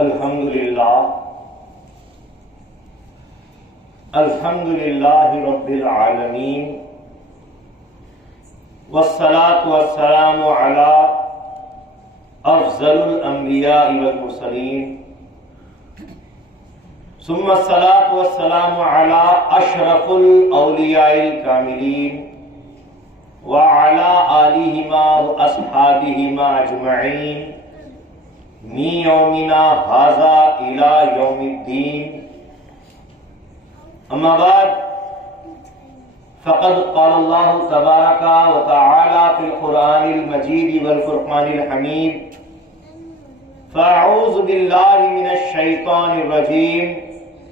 الحمدللہ رب العالمین والصلاة والسلام علی افضل الانبیاء والمرسلین ثم الصلاة والسلام علی اشرف الاولیاء الکاملین وعلی آلہما واصحابہما اجمعین من یومنا ھذا الی یوم الدین اما بعد فقد قال اللہ تبارک و تعالی فی القرآن المجید والفرقان الحمید فاعوذ باللہ من الشیطان الرجیم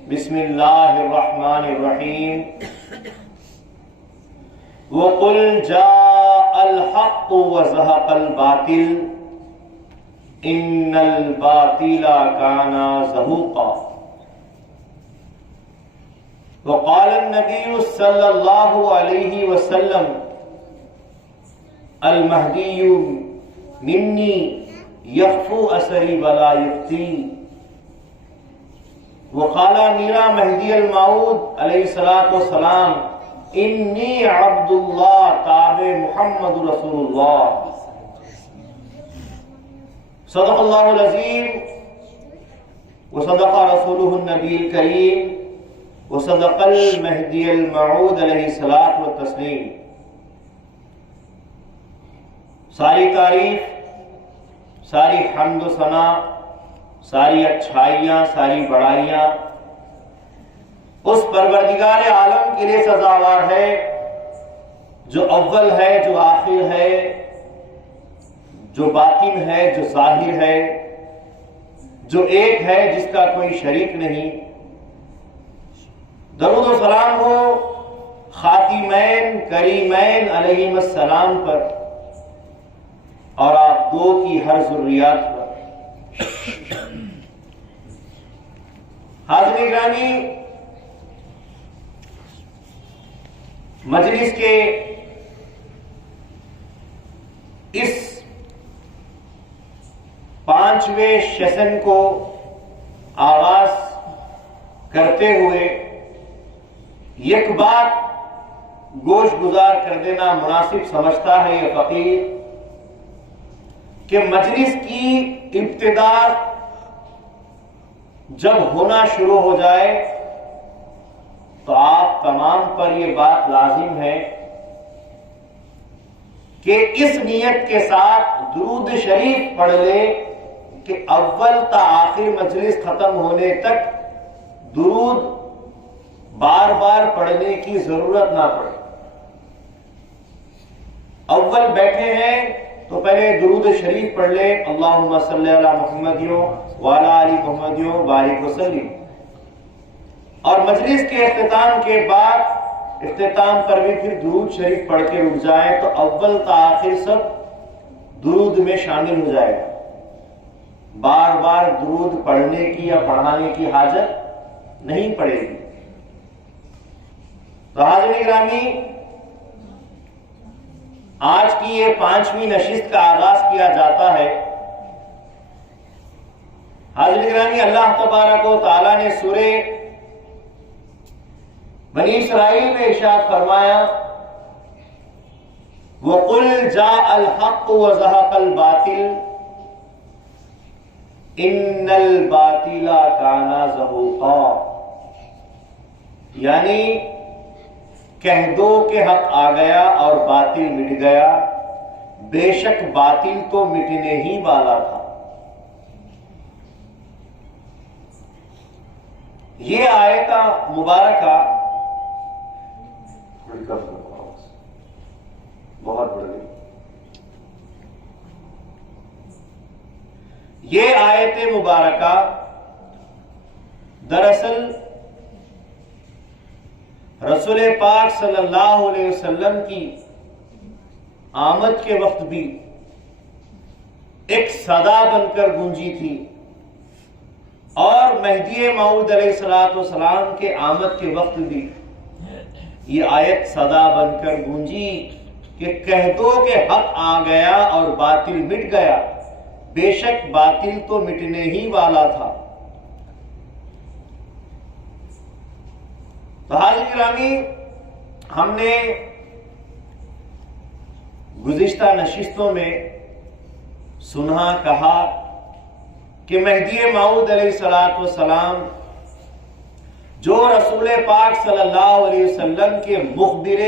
بسم اللہ الرحمن الرحیم وقل جاء الحق وزهق الباطل ان الباطل كان زهوقا وقال النبي صلى الله عليه وسلم المهدي مني يخفو أثري ولا يخفي وقال میرا مہدی الموعود علیہ الصلوۃ والسلام انی عبد اللہ تابع محمد رسول اللہ صدق اللہ العظیم وصدق رسولہ النبی الکریم وصدق المہدی الموعود علیہ الصلاۃ والتسلیم۔ ساری تعریف، ساری حمد و ثنا، ساری اچھائیاں، ساری بڑائیاں اس پروردگار عالم کے لیے سزاوار ہے جو اول ہے، جو آخر ہے، جو باطن ہے، جو ظاہر ہے، جو ایک ہے، جس کا کوئی شریک نہیں۔ درود و سلام ہو خاتمین کریمین علیہم السلام پر اور آپ دو کی ہر ضروریات پر۔ حاضرین گرامی، مجلس کے اس 5ویں سیشن کو آغاز کرتے ہوئے یک بات گوش گزار کر دینا مناسب سمجھتا ہے یہ فقیر کہ مجلس کی ابتدا جب ہونا شروع ہو جائے تو آپ تمام پر یہ بات لازم ہے کہ اس نیت کے ساتھ درود شریف پڑھ لے کہ اول تا آخر مجلس ختم ہونے تک درود بار بار پڑھنے کی ضرورت نہ پڑے۔ اول بیٹھے ہیں تو پہلے درود شریف پڑھ لے، اللہم صلی علی محمد وعلی آل محمد بارک وسلم، اور مجلس کے اختتام کے بعد اختتام پر بھی پھر درود شریف پڑھ کے رک جائیں تو اول تا آخر سب درود میں شامل ہو جائے گا۔ بار بار درود پڑھنے کی یا پڑھانے کی حاجت نہیں پڑے گی۔ تو حاضرین گرامی، آج کی یہ 5ویں نشست کا آغاز کیا جاتا ہے۔ حاضرین گرامی، اللہ تبارک و تعالی نے سورہ بنی اسرائیل میں ارشاد فرمایا وَقُلْ جَاءَ الْحَقُّ وَزَهَقَ الْبَاطِلُ إِنَّ الْبَاطِلَ كَانَ زَهُوقًا، یعنی کہہ دو کہ حق آ گیا اور باطل مٹ گیا، بے شک باطل تو مٹنے ہی والا تھا۔ یہ آیت مبارکہ بہت بڑھ گئی۔ یہ آیت مبارکہ دراصل رسول پاک صلی اللہ علیہ وسلم کی آمد کے وقت بھی ایک صدا بن کر گونجی تھی، اور مہدی موعود علیہ السلام کے آمد کے وقت بھی یہ آیت صدا بن کر گونجی کہ کہہ دو کہ حق آ گیا اور باطل مٹ گیا، بے شک باطل تو مٹنے ہی والا تھا۔ تو حاضرین گرامی، ہم نے گزشتہ نشستوں میں سنا کہا کہ مہدی موعود علیہ السلام جو رسول پاک صلی اللہ علیہ وسلم کے مخبر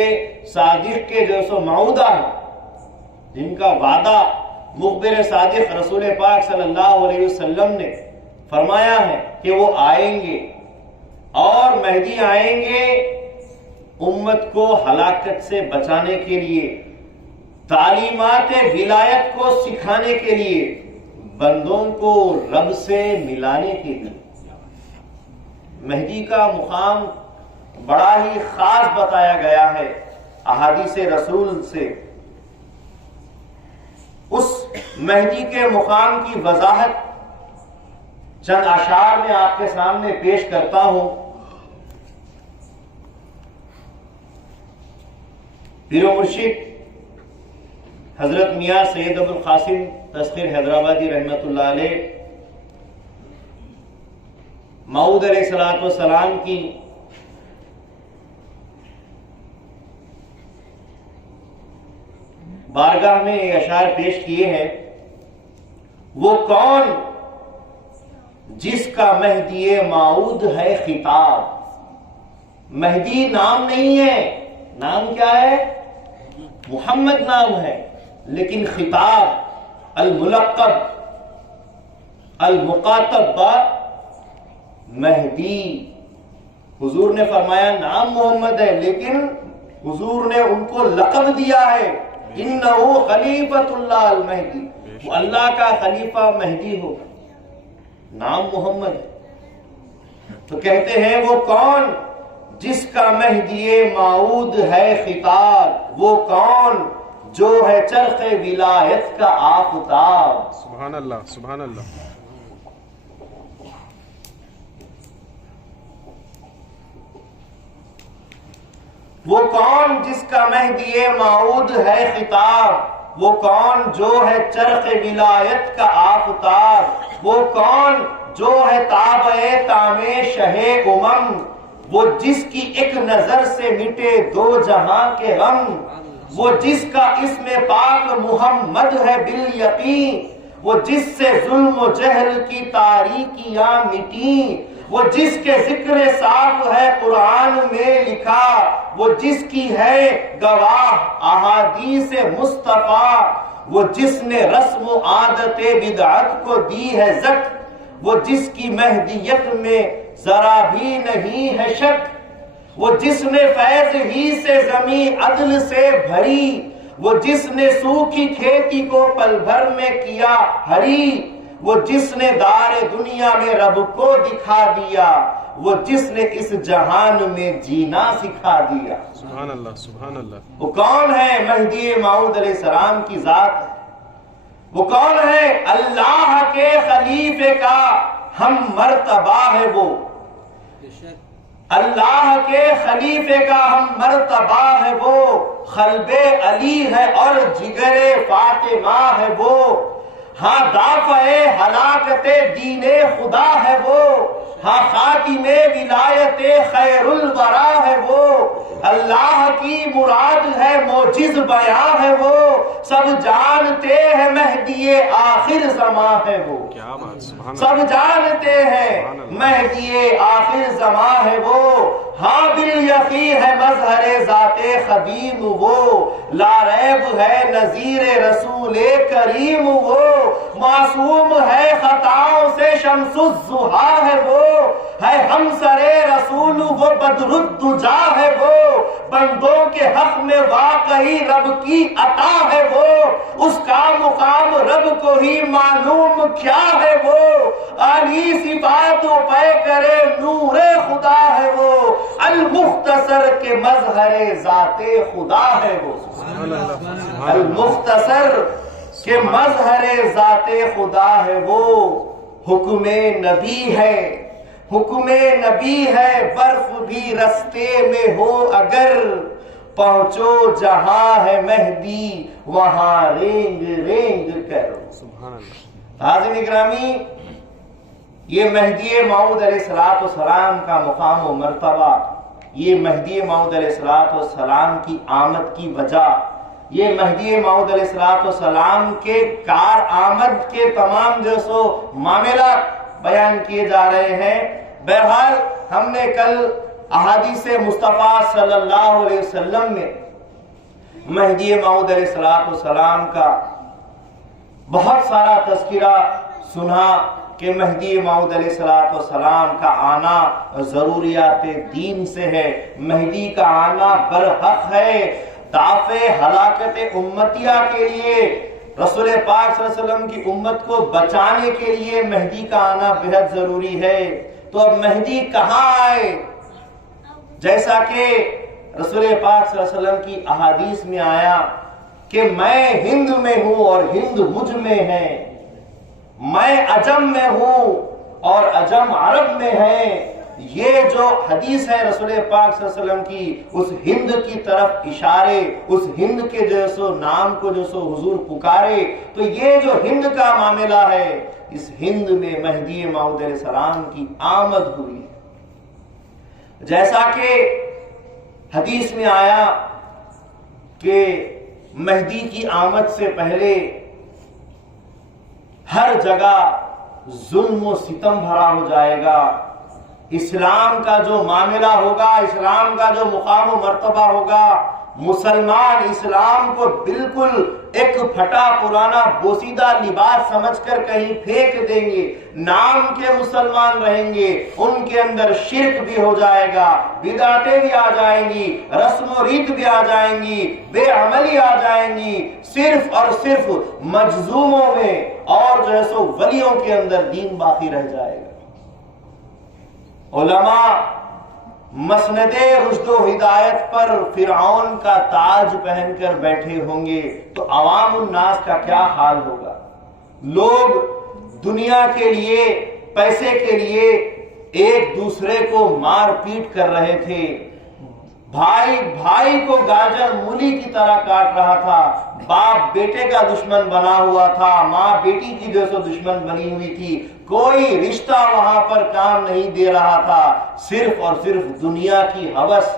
صادق کے جو سو موعودہ ہیں، جن کا وعدہ مخبر صادق رسول پاک صلی اللہ علیہ وسلم نے فرمایا ہے کہ وہ آئیں گے اور مہدی آئیں گے امت کو ہلاکت سے بچانے کے لیے، تعلیمات ولایت کو سکھانے کے لیے، بندوں کو رب سے ملانے کے لیے۔ مہدی کا مقام بڑا ہی خاص بتایا گیا ہے احادیث رسول سے۔ اس مہدی کے مقام کی وضاحت چند اشعار میں آپ کے سامنے پیش کرتا ہوں۔ پیر و مرشد حضرت میاں سید ابوالقاسم تسخیر حیدرآبادی رحمت اللہ علیہ موعود علیہ السلام کی بارگاہ میں یہ اشعار پیش کیے ہیں۔ وہ کون جس کا مہدی موعود ہے خطاب، مہدی نام نہیں ہے، نام کیا ہے؟ محمد نام ہے، لیکن خطاب الملقب المقاتب مہدی۔ حضور نے فرمایا نام محمد ہے، لیکن حضور نے ان کو لقب دیا ہے انہو خلیفۃ اللہ المہدی، وہ اللہ کا خلیفہ مہدی ہوگا، نام محمد ہے۔ تو کہتے ہیں وہ کون جس کا مہدی موعود ہے خطاب، وہ کون جو ہے چرخ ولایت کا آفتاب۔ سبحان اللہ، سبحان اللہ۔ وہ کون جس کا مہدی موعود ہے خطاب، وہ کون جو ہے چرخ ولایت کا آفتاب، وہ کون جو ہے تابع تامِ شہ امم، وہ جس کی ایک نظر سے مٹے دو جہاں کے غم، وہ جس کا اسم پاک محمد ہے بالیقین، وہ جس سے ظلم و جہل کی تاریکیاں مٹیں، وہ جس کے ذکر صاف ہے قرآن میں لکھا، وہ جس کی ہے گواہ احادیث مصطفیٰ، وہ جس نے رسم و عادت بدعت کو دی ہے زٹ، وہ جس کی مہدیت میں ذرا بھی نہیں ہے شک، وہ جس نے فیض ہی سے زمین عدل سے بھری، وہ جس نے سوکھی کھیتی کو پل بھر میں کیا ہری، وہ جس نے دار دنیا میں رب کو دکھا دیا، وہ جس نے اس جہان میں جینا سکھا دیا۔ سبحان اللہ، سبحان اللہ۔ وہ کون ہے؟ مہدی موعود علیہ السلام کی ذات۔ وہ کون ہے؟ اللہ کے خلیفے کا ہم مرتبہ ہے وہ، اللہ کے خلیفے کا ہم مرتبہ ہے وہ، قلب علی ہے اور جگر فاطمہ ہے وہ، ہاں دافع ہلاکت دین خدا ہے وہ، ہاں خاتم ولایت خیر الورا ہے وہ، اللہ کی مراد ہے موجز بیاں ہے وہ، سب جانتے ہیں مہدی آخر زماں ہے وہ، کیا بات، سبحان اللہ۔ سب جانتے ہیں مہدی آخر زماں ہے وہ، ہاں بالیقین ہے مظہر ذات خدیم وہ، لا ریب ہے نذیر رسول کریم وہ، معصوم ہے خطاؤں سے شمس الضحیٰ ہے وہ، ہے ہمسر رسول وہ بدر الدجا ہے وہ، بندوں کے حق میں واقعی رب کی عطا ہے وہ، اس کا مقام رب کو ہی معلوم کیا ہے وہ، عالی صفات و پے کرے نور خدا ہے وہ، المختصر کے مظہر ذات خدا ہے وہ، المختصر کے مظہر ذات خدا ہے وہ، حکم نبی ہے، حکم نبی ہے، برف بھی رستے میں ہو اگر، پہنچو جہاں ہے مہدی وہاں رینگ رینگ کرو۔ سبحان اللہ۔ حاضرین گرامی، یہ مہدی موعود علیہ السلام کا مقام و مرتبہ، یہ مہدی موعود علیہ السلام کی آمد کی وجہ، یہ مہدی موعود علیہ السلام کے کار آمد کے تمام جو سو معاملات بیان کیے جا رہے ہیں۔ بہرحال ہم نے کل احادیث مصطفیٰ صلی اللہ علیہ وسلم میں مہدی موعود علیہ السلام کا بہت سارا تذکرہ سنا کہ مہدی موعود علیہ السلام کا آنا ضروریات دین سے ہے، مہدی کا آنا برحق ہے، دافع ہلاکت امتیہ کے لیے، رسول پاک صلی اللہ علیہ وسلم کی امت کو بچانے کے لیے مہدی کا آنا بہت ضروری ہے۔ تو اب مہدی کہاں آئے؟ جیسا کہ رسول پاک صلی اللہ علیہ وسلم کی احادیث میں آیا کہ میں ہند میں ہوں اور ہند مجھ میں ہے، میں عجم میں ہوں اور عجم عرب میں ہے۔ یہ جو حدیث ہے رسول پاک صلی اللہ علیہ وسلم کی، اس ہند کی طرف اشارے، اس ہند کے جو سو نام کو جو سو حضور پکارے، تو یہ جو ہند کا معاملہ ہے، اس ہند میں مہدی موعود علیہ السلام کی آمد ہوئی۔ جیسا کہ حدیث میں آیا کہ مہدی کی آمد سے پہلے ہر جگہ ظلم و ستم بھرا ہو جائے گا، اسلام کا جو معاملہ ہوگا، اسلام کا جو مقام و مرتبہ ہوگا، مسلمان اسلام کو بالکل ایک پھٹا پرانا بوسیدہ لباس سمجھ کر کہیں پھینک دیں گے، نام کے مسلمان رہیں گے، ان کے اندر شرک بھی ہو جائے گا، بدعتیں بھی آ جائیں گی، رسم و ریت بھی آ جائیں گی، بے عملی آ جائیں گی، صرف اور صرف مجذوموں میں اور جو ہے سو ولیوں کے اندر دین باقی رہ جائے گا۔ علماء مسند رشد و ہدایت پر فرعون کا تاج پہن کر بیٹھے ہوں گے تو عوام الناس کا کیا حال ہوگا؟ لوگ دنیا کے لیے، پیسے کے لیے ایک دوسرے کو مار پیٹ کر رہے تھے، بھائی بھائی کو گاجر مولی کی طرح کاٹ رہا تھا، باپ بیٹے کا دشمن بنا ہوا تھا، ماں بیٹی کی جو سو دشمن بنی ہوئی تھی، کوئی رشتہ وہاں پر کام نہیں دے رہا تھا، صرف اور صرف دنیا کی ہوس،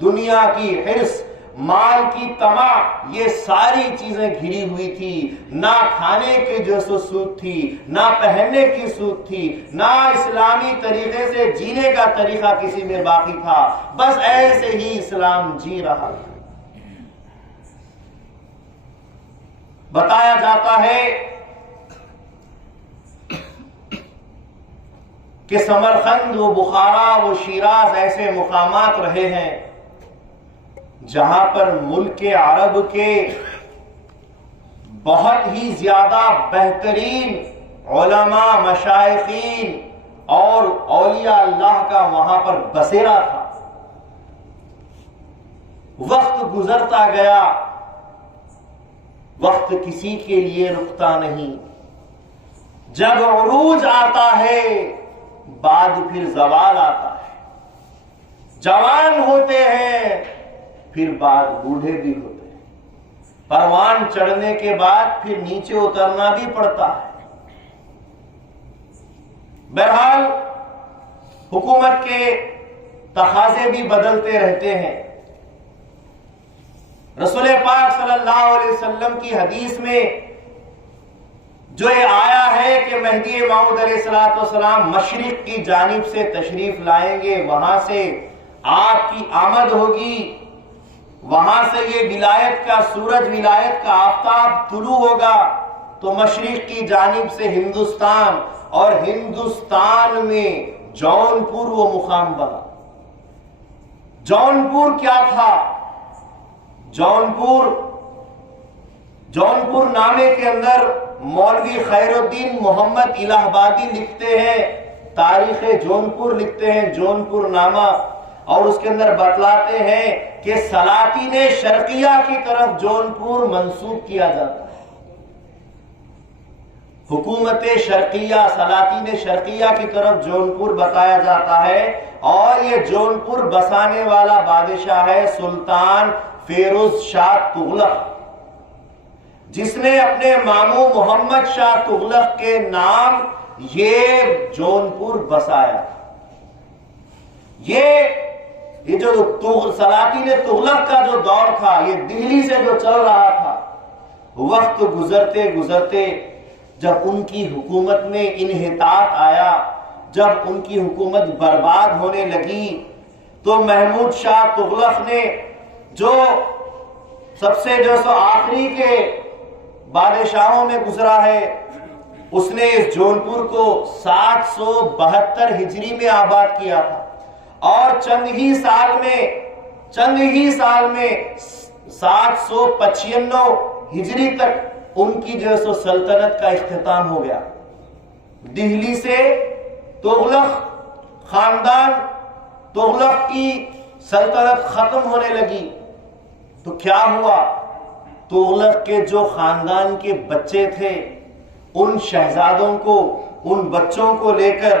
دنیا کی حرص، مال کی طمع، یہ ساری چیزیں گھری ہوئی تھی۔ نہ کھانے کی جو سو سود تھی، نہ پہننے کی سود تھی، نہ اسلامی طریقے سے جینے کا طریقہ کسی میں باقی تھا، بس ایسے ہی اسلام جی رہا تھا۔ بتایا جاتا ہے کہ سمرقند و بخارا و شیراز ایسے مقامات رہے ہیں جہاں پر ملک عرب کے بہت ہی زیادہ بہترین علماء، مشائخین اور اولیاء اللہ کا وہاں پر بسیرا تھا۔ وقت گزرتا گیا، وقت کسی کے لیے رکتا نہیں، جب عروج آتا ہے بعد پھر زوال آتا ہے، جوان ہوتے ہیں پھر بعد بوڑھے بھی ہوتے ہیں، پروان چڑھنے کے بعد پھر نیچے اترنا بھی پڑتا ہے۔ بہرحال حکومت کے تقاضے بھی بدلتے رہتے ہیں۔ رسول پاک صلی اللہ علیہ وسلم کی حدیث میں جو یہ آیا ہے کہ مہدی موعود علیہ السلام مشرق کی جانب سے تشریف لائیں گے، وہاں سے آپ کی آمد ہوگی، وہاں سے یہ ولایت کا سورج، ولایت کا آفتاب طلوع ہوگا، تو مشرق کی جانب سے ہندوستان، اور ہندوستان میں جونپور وہ مقام بنا۔ جونپور کیا تھا؟ جونپور نامے کے اندر مولوی خیر الدین محمد الہ آبادی لکھتے ہیں، تاریخ جونپور لکھتے ہیں، جونپور نامہ، اور اس کے اندر بتلاتے ہیں کہ سلاطین شرقیہ کی طرف جونپور منسوب کیا جاتا ہے۔ حکومت شرقیہ، سلاطین شرقیہ کی طرف جونپور بتایا جاتا ہے، اور یہ جونپور بسانے والا بادشاہ ہے سلطان فیروز شاہ تغلق۔ جس نے اپنے ماموں محمد شاہ تغلق کے نام یہ جونپور بسایا. یہ جو سلاطین تغلق کا جو دور تھا، یہ دہلی سے جو چل رہا تھا، وقت گزرتے گزرتے جب ان کی حکومت میں انحطاط آیا، جب ان کی حکومت برباد ہونے لگی، تو محمود شاہ تغلق نے جو سب سے آخری کے بادشاہوں میں گزرا ہے، اس نے اس جونپور کو 772 ہجری میں آباد کیا تھا، اور چند ہی سال میں 795 ہجری تک ان کی سلطنت کا اختتام ہو گیا. دہلی سے تغلق خاندان، تغلق کی سلطنت ختم ہونے لگی. تو کیا ہوا؟ تغلق کے جو خاندان کے بچے تھے، ان شہزادوں کو، ان بچوں کو لے کر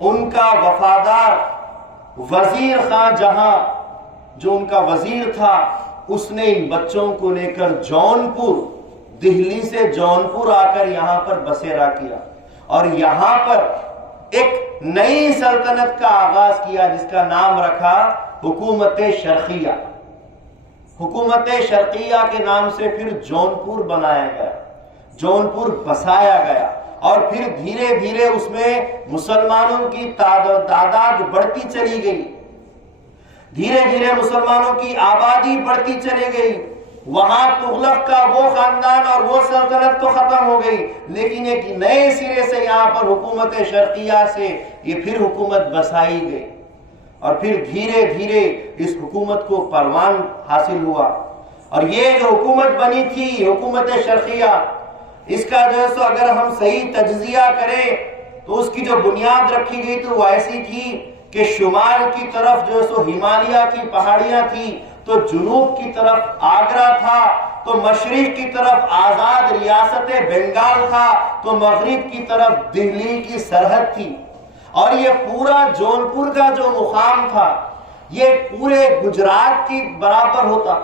ان کا وفادار وزیر خان جہاں، جو ان کا وزیر تھا، اس نے ان بچوں کو لے کر جونپور، دہلی سے جونپور آ کر یہاں پر بسیرا کیا، اور یہاں پر ایک نئی سلطنت کا آغاز کیا جس کا نام رکھا حکومت شرقیہ. حکومت شرقیہ کے نام سے پھر جونپور بنایا گیا، جونپور بسایا گیا، اور پھر دھیرے دھیرے اس میں مسلمانوں کی تعداد بڑھتی چلی گئی، دھیرے دھیرے مسلمانوں کی آبادی بڑھتی چلی گئی. وہاں تغلق کا وہ خاندان اور وہ سلطنت تو ختم ہو گئی، لیکن ایک نئے سرے سے یہاں پر حکومت شرقیہ سے یہ پھر حکومت بسائی گئی، اور پھر دھیرے دھیرے اس حکومت کو پروان حاصل ہوا. اور یہ جو حکومت بنی تھی حکومت شرقیہ، اس کا اگر ہم صحیح تجزیہ کریں تو اس کی جو بنیاد رکھی گئی تو وہ ایسی تھی کہ شمال کی طرف ہمالیہ کی پہاڑیاں تھی، تو جنوب کی طرف آگرہ تھا، تو مشرق کی طرف آزاد ریاست بنگال تھا، تو مغرب کی طرف دہلی کی سرحد تھی. اور یہ پورا جونپور کا جو مقام تھا یہ پورے گجرات کی برابر ہوتا.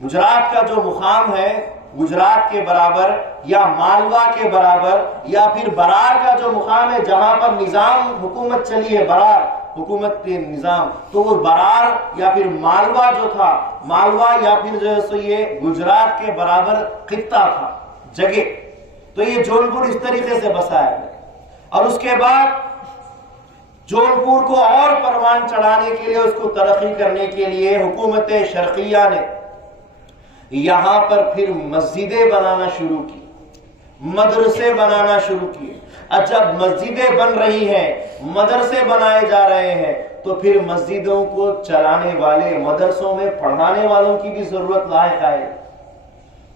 گجرات کا جو مقام ہے گجرات کے برابر یا مالوا کے برابر، یا پھر برار کا جو مقام ہے جہاں پر نظام حکومت چلی ہے، برار حکومت کے نظام، تو وہ برار یا پھر مالوا جو تھا، مالوا یا پھر یہ گجرات کے برابر خطہ تھا، جگہ. تو یہ جونپور اس طریقے سے بسایا گیا. اور اس کے بعد جونپور کو اور پروان چڑھانے کے لیے، اس کو ترقی کرنے کے لیے حکومت شرقیہ نے یہاں پر پھر مسجدیں بنانا شروع کی، مدرسے بنانا شروع کیے. جب مسجدیں بن رہی ہیں، مدرسے بنائے جا رہے ہیں، تو پھر مسجدوں کو چلانے والے، مدرسوں میں پڑھانے والوں کی بھی ضرورت لاحق آئے.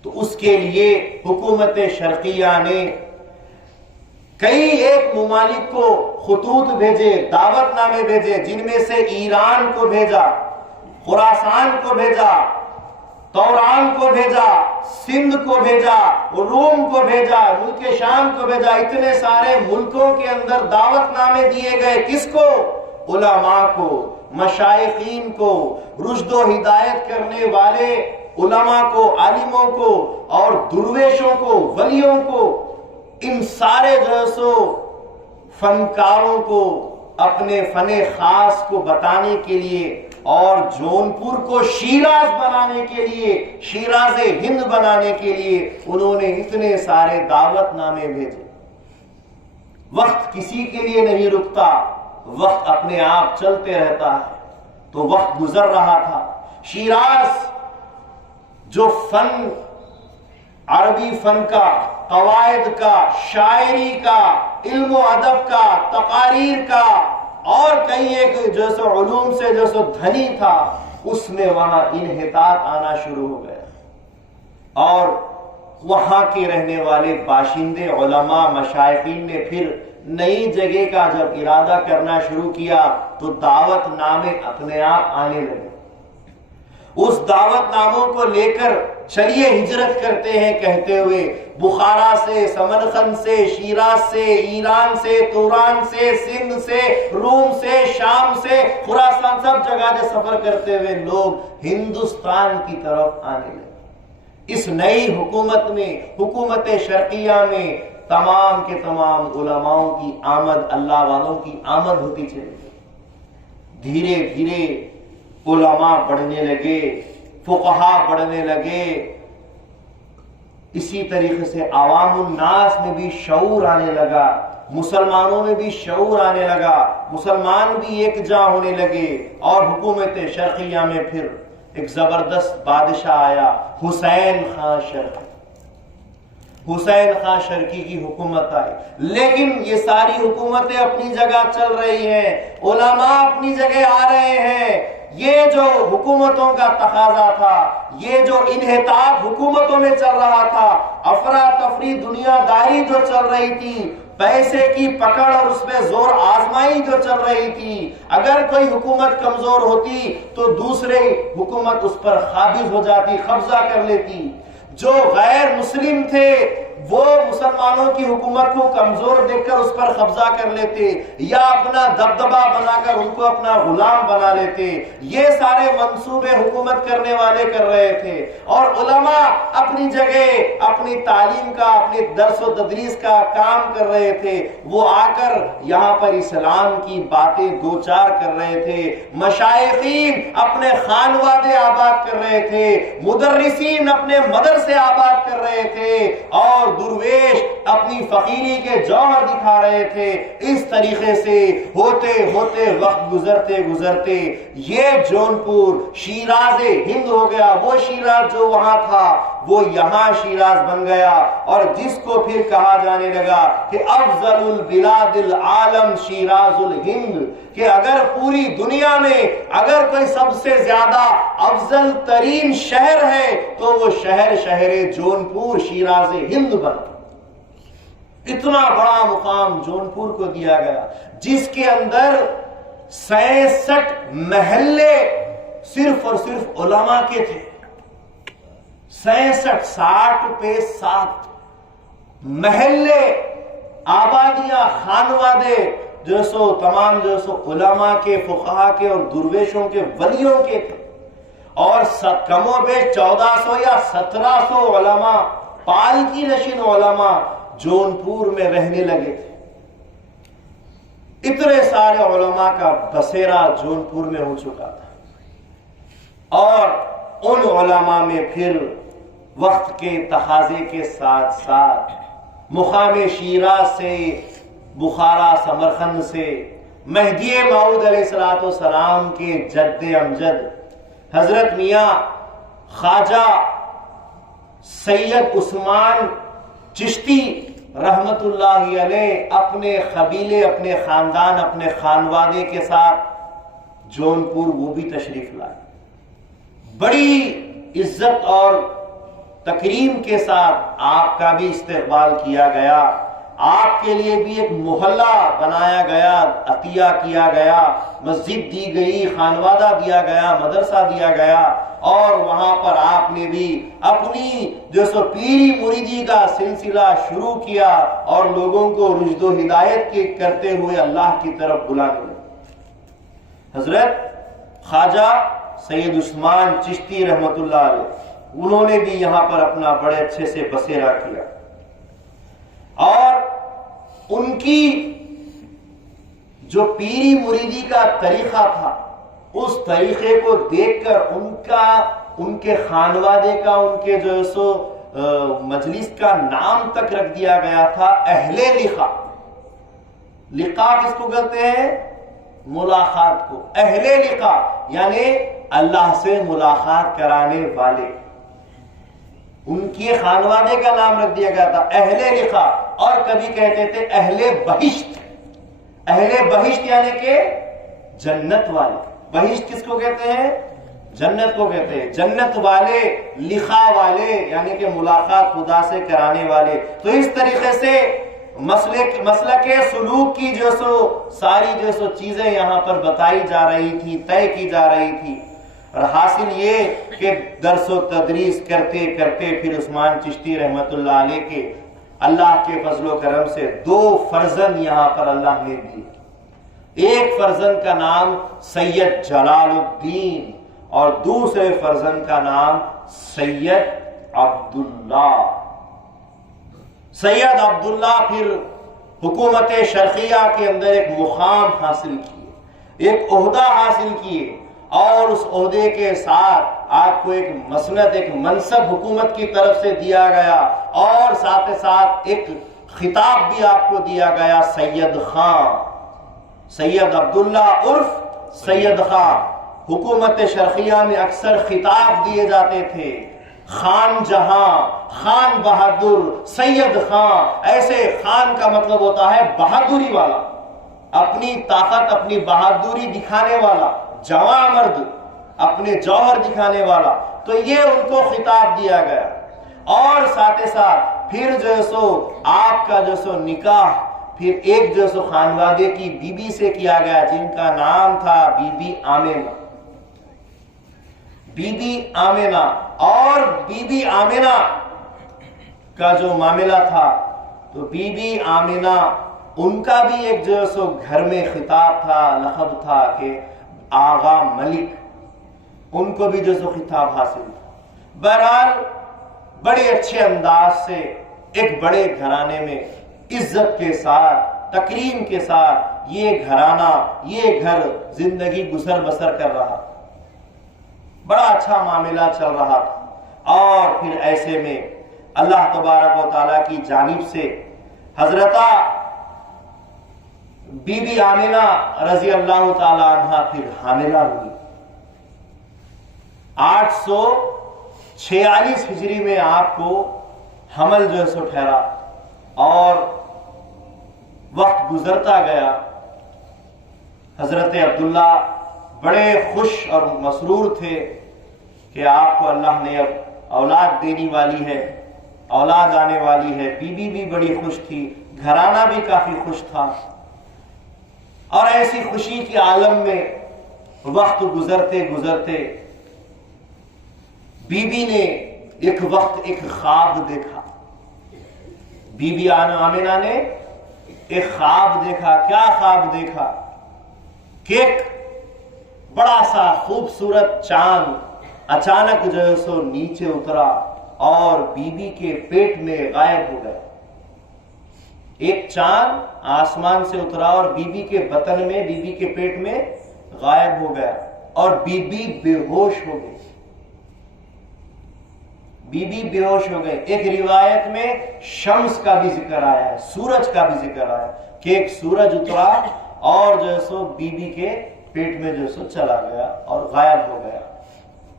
تو اس کے لیے حکومت شرقیہ نے کئی ایک ممالک کو خطوط بھیجے، دعوت نامے بھیجے، جن میں سے ایران کو بھیجا، خراسان کو بھیجا، توران کو بھیجا، سندھ کو بھیجا، روم کو بھیجا، ملک شام کو بھیجا. اتنے سارے ملکوں کے اندر دعوت نامے دیے گئے. کس کو؟ علماء کو، مشائخین کو، رشد و ہدایت کرنے والے علماء کو، عالموں کو، اور درویشوں کو، ولیوں کو. ان سارے فنکاروں کو اپنے فن خاص کو بتانے کے لیے اور جونپور کو شیراز بنانے کے لیے، شیراز ہند بنانے کے لیے انہوں نے اتنے سارے دعوت نامے بھیجے. وقت کسی کے لیے نہیں رکتا، وقت اپنے آپ چلتے رہتا ہے. تو وقت گزر رہا تھا. شیراز جو فن، عربی فن کا، قواعد کا، شاعری کا، علم و ادب کا، تقاریر کا، اور کئی ایک علوم سے دھنی تھا، اس میں وہاں انحطاط آنا شروع ہو گیا. اور وہاں کے رہنے والے باشندے، علماء، مشائخین نے پھر نئی جگہ کا جب ارادہ کرنا شروع کیا تو دعوت نامے اپنے آپ آنے لگے. اس دعوت ناموں کو لے کر چلیے ہجرت کرتے ہیں کہتے ہوئے بخارا سے، سمرقند سے، شیراز سے، ایران سے، توران سے، سندھ سے، روم سے، شام سے، خراسان، سب جگہ سے سفر کرتے ہوئے لوگ ہندوستان کی طرف آنے لگے. اس نئی حکومت میں، حکومت شرقیہ میں تمام کے تمام علماؤں کی آمد، اللہ والوں کی آمد ہوتی چلی گئی۔ دھیرے دھیرے علماء بڑھنے لگے، فقہا بڑھنے لگے، اسی طریقے سے عوام الناس میں بھی شعور آنے لگا، مسلمانوں میں بھی شعور آنے لگا، مسلمان بھی ایک جاں ہونے لگے، اور حکومت شرقیہ میں پھر ایک زبردست بادشاہ آیا، حسین خان شرقی۔ حسین خان شرقی کی حکومت آئی، لیکن یہ ساری حکومتیں اپنی جگہ چل رہی ہیں، علماء اپنی جگہ آ رہے ہیں۔ یہ جو حکومتوں کا تقاضا تھا، یہ جو انحطاط حکومتوں میں چل رہا تھا، افراتفری دنیا داری جو چل رہی تھی، پیسے کی پکڑ اور اس پہ زور آزمائی جو چل رہی تھی، اگر کوئی حکومت کمزور ہوتی تو دوسرے حکومت اس پر قابض ہو جاتی، قبضہ کر لیتی۔ جو غیر مسلم تھے وہ مسلمانوں کی حکومت کو کمزور دیکھ کر اس پر قبضہ کر لیتے، یا اپنا دبدبہ بنا کر ان کو اپنا غلام بنا لیتے۔ یہ سارے منصوبے حکومت کرنے والے کر رہے تھے، اور علماء اپنی جگہ اپنی تعلیم کا، اپنی درس و تدریس کا کام کر رہے تھے۔ وہ آ کر یہاں پر اسلام کی باتیں دو چار کر رہے تھے، مشائخین اپنے خانوادے آباد کر رہے تھے، مدرسین اپنے مدرسے آباد کر رہے تھے، اور درویش اپنی فقیری کے جوہر دکھا رہے تھے۔ اس طریقے سے ہوتے ہوتے وقت گزرتے گزرتے یہ جونپور شیراز ہند ہو گیا۔ وہ شیراز جو وہاں تھا وہ یہاں شیراز بن گیا، اور جس کو پھر کہا جانے لگا کہ افضل البلاد العالم شیراز الہند، کہ اگر پوری دنیا میں اگر کوئی سب سے زیادہ افضل ترین شہر ہے تو وہ شہر جونپور شیراز ہند بن۔ اتنا بڑا مقام جونپور کو دیا گیا، جس کے اندر 66 محلے صرف اور صرف علماء کے تھے۔ 60 پہ 7 محلے، آبادیاں، خانوادے جو سو تمام جو سو علماء کے، فقہا کے اور درویشوں کے، ولیوں کے تھے، اور کم و بیش 1400 یا 1700 علماء، پالکی نشین علماء جونپور میں رہنے لگے تھے۔ اتنے سارے علماء کا بسیرا جونپور میں ہو چکا تھا، اور ان علماء میں پھر وقت کے تقاضے کے ساتھ ساتھ مقام شیراز سے، بخارا سمرقند سے، مہدی موعود علیہ السلام کے جد امجد حضرت میاں خواجہ سید عثمان چشتی رحمت اللہ علیہ اپنے قبیلے، اپنے خاندان، اپنے خانوادے کے ساتھ جونپور وہ بھی تشریف لائے۔ بڑی عزت اور تکریم کے ساتھ آپ کا بھی استقبال کیا گیا، آپ کے لیے بھی ایک محلہ بنایا گیا، عطیہ کیا گیا، مسجد دی گئی، خانوادہ دیا گیا، مدرسہ دیا گیا، اور وہاں پر آپ نے بھی اپنی جو سو پیری مریدی کا سلسلہ شروع کیا، اور لوگوں کو رشد و ہدایت کے کرتے ہوئے اللہ کی طرف بلانے لگے۔ حضرت خواجہ سید عثمان چشتی رحمت اللہ علیہ، انہوں نے بھی یہاں پر اپنا بڑے اچھے سے بسیرا کیا، اور ان کی جو پیری مریدی کا طریقہ تھا، اس طریقے کو دیکھ کر ان کے خانوادے کا، ان کے جو سو مجلس کا نام تک رکھ دیا گیا تھا اہل لقا۔ لقا کس کو کہتے ہیں؟ ملاقات کو۔ اہل لقا یعنی اللہ سے ملاقات کرانے والے، ان کے خانوادے کا نام رکھ دیا گیا تھا اہل لقا، اور کبھی کہتے تھے اہل بہشت۔ اہل بہشت یعنی کہ جنت والے۔ بہشت کس کو کہتے ہیں؟ جنت کو کہتے ہیں، جنت والے، لقا والے یعنی کہ ملاقات خدا سے کرانے والے۔ تو اس طریقے سے مسلک سلوک کی جو سو ساری جو سو چیزیں یہاں پر بتائی جا رہی تھی، طے کی جا رہی تھی، اور حاصل یہ کہ درس و تدریس کرتے کرتے پھر عثمان چشتی رحمت اللہ علیہ کے اللہ کے فضل و کرم سے 2 فرزند یہاں پر اللہ نے دیے۔ ایک فرزند کا نام سید جلال الدین، اور دوسرے فرزند کا نام سید عبداللہ. سید عبداللہ پھر حکومت شرقیہ کے اندر ایک مقام حاصل کیے، ایک عہدہ حاصل کیے، اور اس عہدے کے ساتھ آپ کو ایک مسند، ایک منصب حکومت کی طرف سے دیا گیا، اور ساتھ ساتھ ایک خطاب بھی آپ کو دیا گیا، سید خان. سید عبداللہ عرف سید خان. حکومت شرقیہ میں اکثر خطاب دیے جاتے تھے، خان جہاں، خان بہادر، سید خان. ایسے خان کا مطلب ہوتا ہے بہادری والا، اپنی طاقت، اپنی بہادری دکھانے والا، جواں مرد، اپنے جوہر دکھانے والا. تو یہ ان کو خطاب دیا گیا. اور ساتھ ساتھ پھر جو سو آپ کا جو سو نکاح پھر ایک جو سو خانوادے کی بی بی سے کیا گیا، جن کا نام تھا بی بی آمنہ. بی بی آمنہ. اور بی بی آمنہ کا جو معاملہ تھا، تو بی بی آمنہ ان کا بھی ایک جو سو گھر میں خطاب تھا، لقب تھا کہ آغا ملک. ان کو بھی جو سو خطاب حاصل تھا. بہرحال بڑے اچھے انداز سے ایک بڑے گھرانے میں عزت کے ساتھ، تکریم کے ساتھ یہ گھرانہ، یہ گھر زندگی گزر بسر کر رہا. بڑا اچھا معاملہ چل رہا تھا. اور پھر ایسے میں اللہ تبارک و تعالیٰ کی جانب سے حضرت بی بی آمنہ رضی اللہ تعالی عنہ پھر حاملہ ہوئی. 846 ہجری میں آپ کو حمل جو ہے سو ٹھہرا، اور وقت گزرتا گیا. حضرت عبداللہ بڑے خوش اور مسرور تھے کہ آپ کو اللہ نے اب اولاد دینے والی ہے، اولاد آنے والی ہے. بیوی بھی بڑی خوش تھی، گھرانہ بھی کافی خوش تھا. اور ایسی خوشی کے عالم میں وقت گزرتے گزرتے بی بی نے ایک وقت ایک خواب دیکھا. بی بی آمنہ نے ایک خواب دیکھا. کیا خواب دیکھا کہ ایک بڑا سا خوبصورت چاند اچانک جو ہے سو نیچے اترا اور بی بی کے پیٹ میں غائب ہو گیا. ایک چاند آسمان سے اترا اور بی بی کے بطن میں، بی بی کے پیٹ میں غائب ہو گیا، اور بی بی بے ہوش ہو گئی. بی بی بے ہوش ہو گئے. ایک روایت میں شمس کا بھی ذکر آیا ہے، سورج کا بھی ذکر آیا کہ ایک سورج اترا اور جو ہے سو بی بی کے پیٹ میں جو سو چلا گیا اور غائب ہو گیا.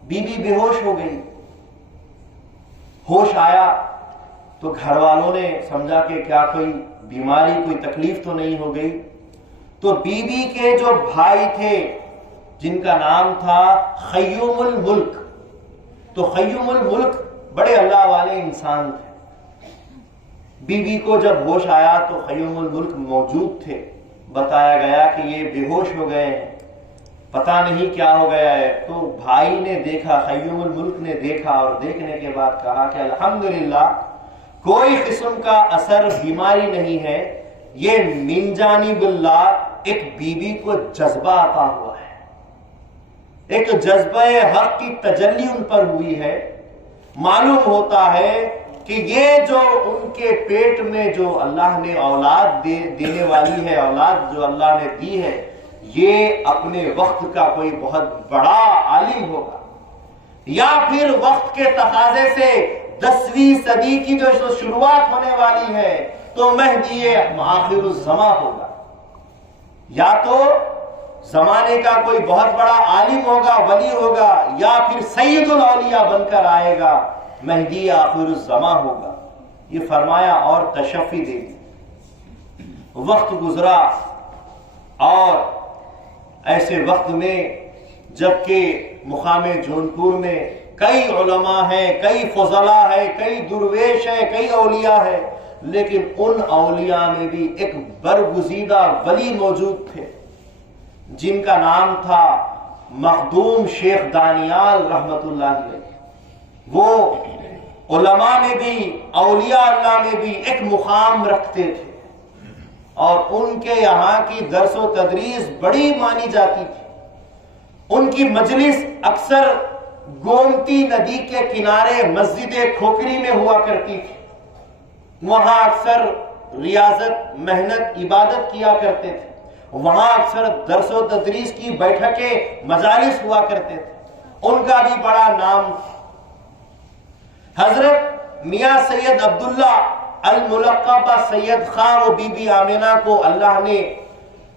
بی بی بے ہوش ہو گئی. ہوش آیا تو گھر والوں نے سمجھا کہ کیا کوئی بیماری، کوئی تکلیف تو نہیں ہو گئی. تو بی بی کے جو بھائی تھے جن کا نام تھا خیوم الملک، تو خیوم الملک بڑے اللہ والے انسان تھے. بی بی کو جب ہوش آیا تو خیوم الملک موجود تھے. بتایا گیا کہ یہ بے ہوش ہو گئے ہیں، پتہ نہیں کیا ہو گیا ہے. تو بھائی نے دیکھا، خیوم الملک نے دیکھا، اور دیکھنے کے بعد کہا کہ الحمدللہ کوئی قسم کا اثر، بیماری نہیں ہے، یہ من جانب اللہ ایک بی بی کو جذبہ عطا ہوا ہے، ایک جذبہ حق کی تجلی ان پر ہوئی ہے. معلوم ہوتا ہے کہ یہ جو ان کے پیٹ میں جو اللہ نے اولاد دینے والی ہے، اولاد جو اللہ نے دی ہے، یہ اپنے وقت کا کوئی بہت بڑا عالم ہوگا، یا پھر وقت کے تقاضے سے 10ویں صدی کی جو شروعات ہونے والی ہے تو مہدی آخر الزماں ہوگا، یا تو زمانے کا کوئی بہت بڑا عالم ہوگا، ولی ہوگا، یا پھر سید الاولیاء بن کر آئے گا، مہدی آخر الزماں ہوگا. یہ فرمایا اور تشفی دے دی. وقت گزرا، اور ایسے وقت میں جبکہ مقام جونپور میں کئی علماء ہیں، کئی فضلاء ہیں، کئی درویش ہیں، کئی اولیاء ہیں، لیکن ان اولیاء میں بھی ایک برگزیدہ ولی موجود تھے جن کا نام تھا مخدوم شیخ دانیال رحمت اللہ علیہ. وہ علماء میں بھی، اولیاء اللہ میں بھی ایک مقام رکھتے تھے، اور ان کے یہاں کی درس و تدریس بڑی مانی جاتی تھی. ان کی مجلس اکثر گومتی ندی کے کنارے مسجد کھوکری میں ہوا کرتی تھی. وہاں اکثر ریاضت، محنت، عبادت کیا کرتے تھے. وہاں اکثر درس و تدریس کی بیٹھکیں، مجالس ہوا کرتے تھے. ان کا بھی بڑا نام. حضرت میاں سید عبداللہ الملقب سید خان و بی بی آمنہ کو اللہ نے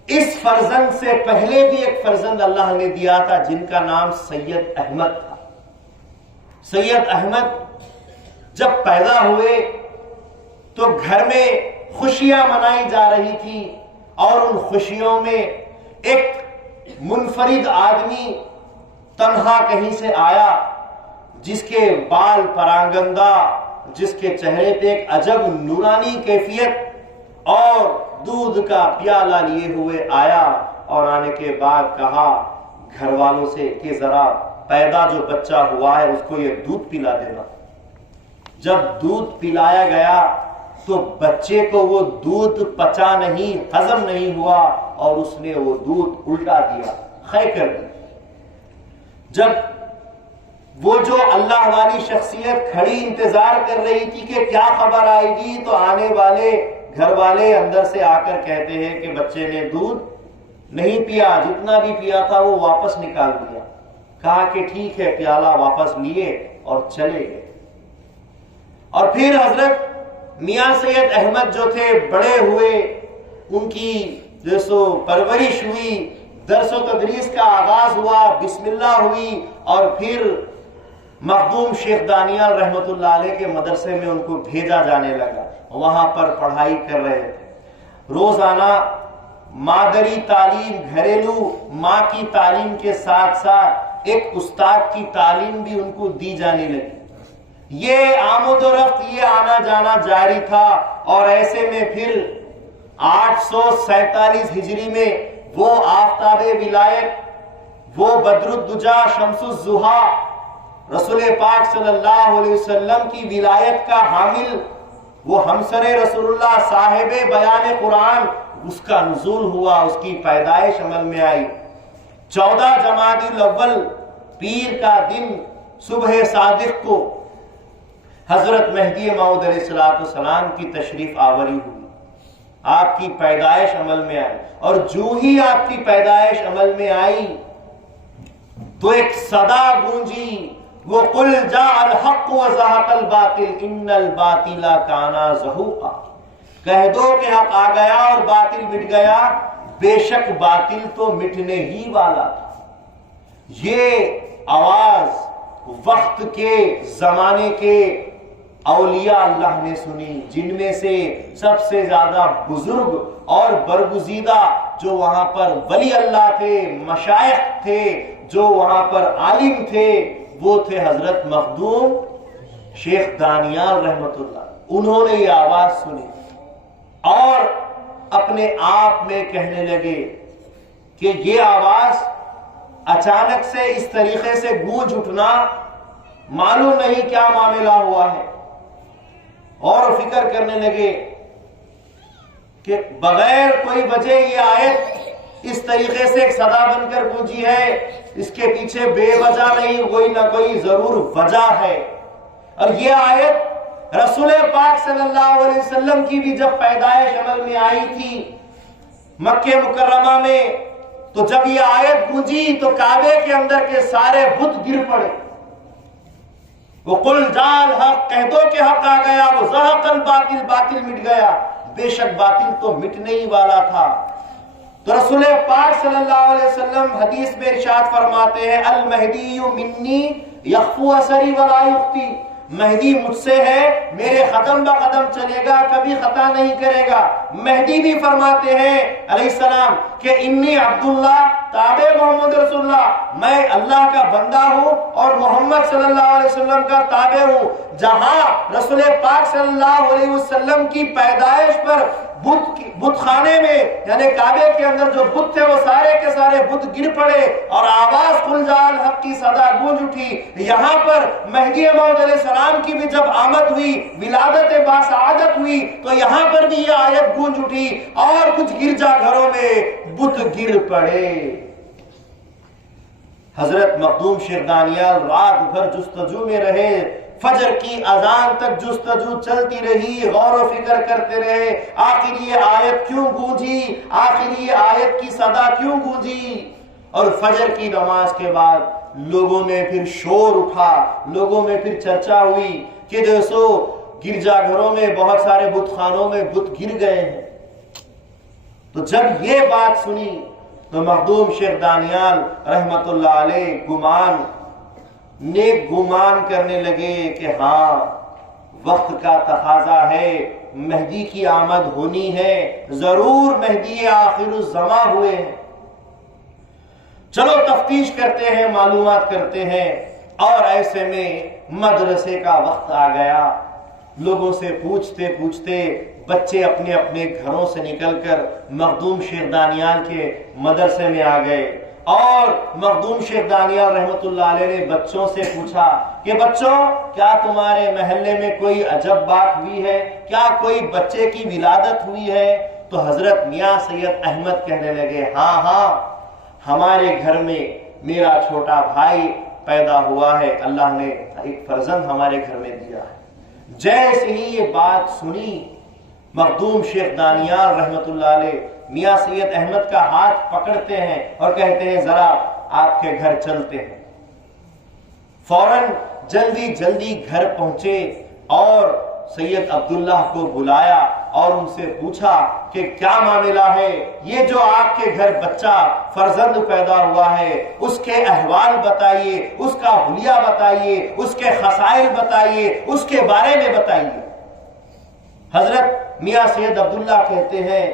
اس فرزند سے پہلے بھی ایک فرزند اللہ نے دیا تھا جن کا نام سید احمد تھا. سید احمد جب پیدا ہوئے تو گھر میں خوشیاں منائی جا رہی تھی اور ان خوشیوں میں ایک منفرد آدمی تنہا کہیں سے آیا جس کے بال پراگندہ، جس کے چہرے پہ ایک عجب نورانی کیفیت اور دودھ کا پیالہ لیے ہوئے آیا اور آنے کے بعد کہا گھر والوں سے کہ ذرا پیدا جو بچہ ہوا ہے اس کو یہ دودھ پلا دینا. جب دودھ پلایا گیا تو بچے کو وہ دودھ پچا نہیں، ہضم نہیں ہوا اور اس نے وہ دودھ الٹا دیا، خے کر دی. جب وہ جو اللہ والی شخصیت کھڑی انتظار کر رہی تھی کہ کیا خبر آئے گی، تو آنے والے گھر والے اندر سے آ کر کہتے ہیں کہ بچے نے دودھ نہیں پیا، جتنا بھی پیا تھا وہ واپس نکال دیا. کہا کہ ٹھیک ہے، پیالہ واپس لیے اور چلے گئے. اور پھر حضرت میاں سید احمد جو تھے بڑے ہوئے، ان کی جو سو پرورش ہوئی، درس و تدریس کا آغاز ہوا، بسم اللہ ہوئی، اور پھر مخدوم شیخ دانیال رحمت اللہ علیہ کے مدرسے میں ان کو بھیجا جانے لگا. وہاں پر پڑھائی کر رہے تھے. روزانہ مادری تعلیم، گھریلو ماں کی تعلیم کے ساتھ ساتھ ایک استاد کی تعلیم بھی ان کو دی جانے لگی. یہ آمد و رفت، یہ آنا جانا جاری تھا. اور ایسے میں پھر 847 ہجری میں وہ آفتاب ولایت، وہ بدر الدجا، شمس الضحیٰ، رسول پاک صلی اللہ علیہ وسلم کی ولایت کا حامل، وہ ہمسر رسول اللہ صاحب بیان قرآن، اس کا نزول ہوا، اس کی پیدائش عمل میں آئی. 14 جمادی الاول پیر کا دن صبح صادق کو حضرت مہدی موعود علیہ السلام کی تشریف آوری ہوئی. آپ کی پیدائش عمل میں آئی، اور جو ہی آپ کی پیدائش عمل میں آئی تو ایک صدا گونجی، وہ قل جاء الحق وزهق الباطل ان الباطل کان زہوقا. کہہ دو کہ حق آ گیا اور باطل مٹ گیا، بے شک باطل تو مٹنے ہی والا تھا. یہ آواز وقت کے، زمانے کے اولیاء اللہ نے سنی، جن میں سے سب سے زیادہ بزرگ اور برگزیدہ جو وہاں پر ولی اللہ تھے، مشائخ تھے، جو وہاں پر عالم تھے، وہ تھے حضرت مخدوم شیخ دانیال رحمت اللہ. انہوں نے یہ آواز سنی اور اپنے آپ میں کہنے لگے کہ یہ آواز اچانک سے اس طریقے سے گونج اٹھنا، معلوم نہیں کیا معاملہ ہوا ہے. اور فکر کرنے لگے کہ بغیر کوئی وجہ یہ آیت اس طریقے سے ایک صدا بن کر گونجی ہے، اس کے پیچھے بے وجہ نہیں، کوئی نہ کوئی ضرور وجہ ہے. اور یہ آیت رسول پاک صلی اللہ علیہ وسلم کی بھی جب پیدائش عمل میں آئی تھی مکہ مکرمہ میں، تو جب یہ آیت گونجی تو کعبے کے اندر کے سارے بت گر پڑے. وہ قل جاء الحق، کہہ دو کہ حق آ گیا، وہ زہق الباطل، باطل مٹ گیا، بے شک باطل تو مٹنے ہی والا تھا. تو رسول پاک صلی اللہ علیہ وسلم حدیث میں ارشاد فرماتے ہیں المہدی منی یخفو اثری ولا یخطی. مہدی مجھ سے ہے، میرے قدم با قدم چلے گا، کبھی خطا نہیں کرے گا. مہدی بھی فرماتے ہیں علیہ السلام کہ انی عبداللہ تابع محمد رسول اللہ، میں اللہ کا بندہ ہوں اور محمد صلی اللہ علیہ وسلم کا تابع ہوں. جہاں رسول پاک صلی اللہ علیہ وسلم کی پیدائش پر بت خانے میں یعنی کعبے کے اندر جو بت تھے وہ سارے کے سارے بت گر پڑے اور آواز قل جاء الحق کی صدا گونج اٹھی. یہاں پر مہدی موعود علیہ السلام کی بھی جب آمد ہوئی، ولادت باسعادت ہوئی، تو یہاں پر بھی یہ آیت گونج اٹھی اور کچھ گرجا گھروں میں بت گر پڑے. حضرت مخدوم شیخ دانیال رات بھر جستجو میں رہے، فجر کی اذان تک جستجو چلتی رہی، غور و فکر کرتے رہے، آخر یہ آیت کیوں گونجی، آخر یہ آیت کی صدا کیوں گونجی۔ اور فجر کی نماز کے بعد لوگوں میں پھر شور اٹھا، لوگوں میں پھر چرچا ہوئی کہ جیسو گرجا گھروں میں بہت سارے بت خانوں میں بت گر گئے ہیں۔ تو جب یہ بات سنی تو مخدوم شیخ دانیال رحمت اللہ علیہ نیک گمان کرنے لگے کہ ہاں وقت کا تقاضا ہے، مہدی کی آمد ہونی ہے، ضرور مہدی آخر الزماں ہوئے ہیں، چلو تفتیش کرتے ہیں، معلومات کرتے ہیں۔ اور ایسے میں مدرسے کا وقت آ گیا، لوگوں سے پوچھتے پوچھتے بچے اپنے اپنے گھروں سے نکل کر مخدوم شیخ دانیال کے مدرسے میں آ گئے، اور مخدوم شیخ دانیال رحمت اللہ علیہ نے بچوں سے پوچھا کہ بچوں، کیا تمہارے محلے میں کوئی عجب بات ہوئی ہے؟ کیا کوئی بچے کی ولادت ہوئی ہے؟ تو حضرت میاں سید احمد کہنے لگے، ہاں ہاں، ہمارے گھر میں میرا چھوٹا بھائی پیدا ہوا ہے، اللہ نے ایک فرزند ہمارے گھر میں دیا ہے۔ جیسے ہی یہ بات سنی، مخدوم شیخ دانیال رحمت اللہ علیہ میاں سید احمد کا ہاتھ پکڑتے ہیں اور کہتے ہیں ذرا آپ کے گھر چلتے ہیں۔ فوراً جلدی جلدی گھر پہنچے اور سید عبداللہ کو بلایا اور ان سے پوچھا کہ کیا معاملہ ہے، یہ جو آپ کے گھر بچہ فرزند پیدا ہوا ہے اس کے احوال بتائیے، اس کا حلیہ بتائیے، اس کے خصائل بتائیے، اس کے بارے میں بتائیے۔ حضرت میاں سید عبداللہ کہتے ہیں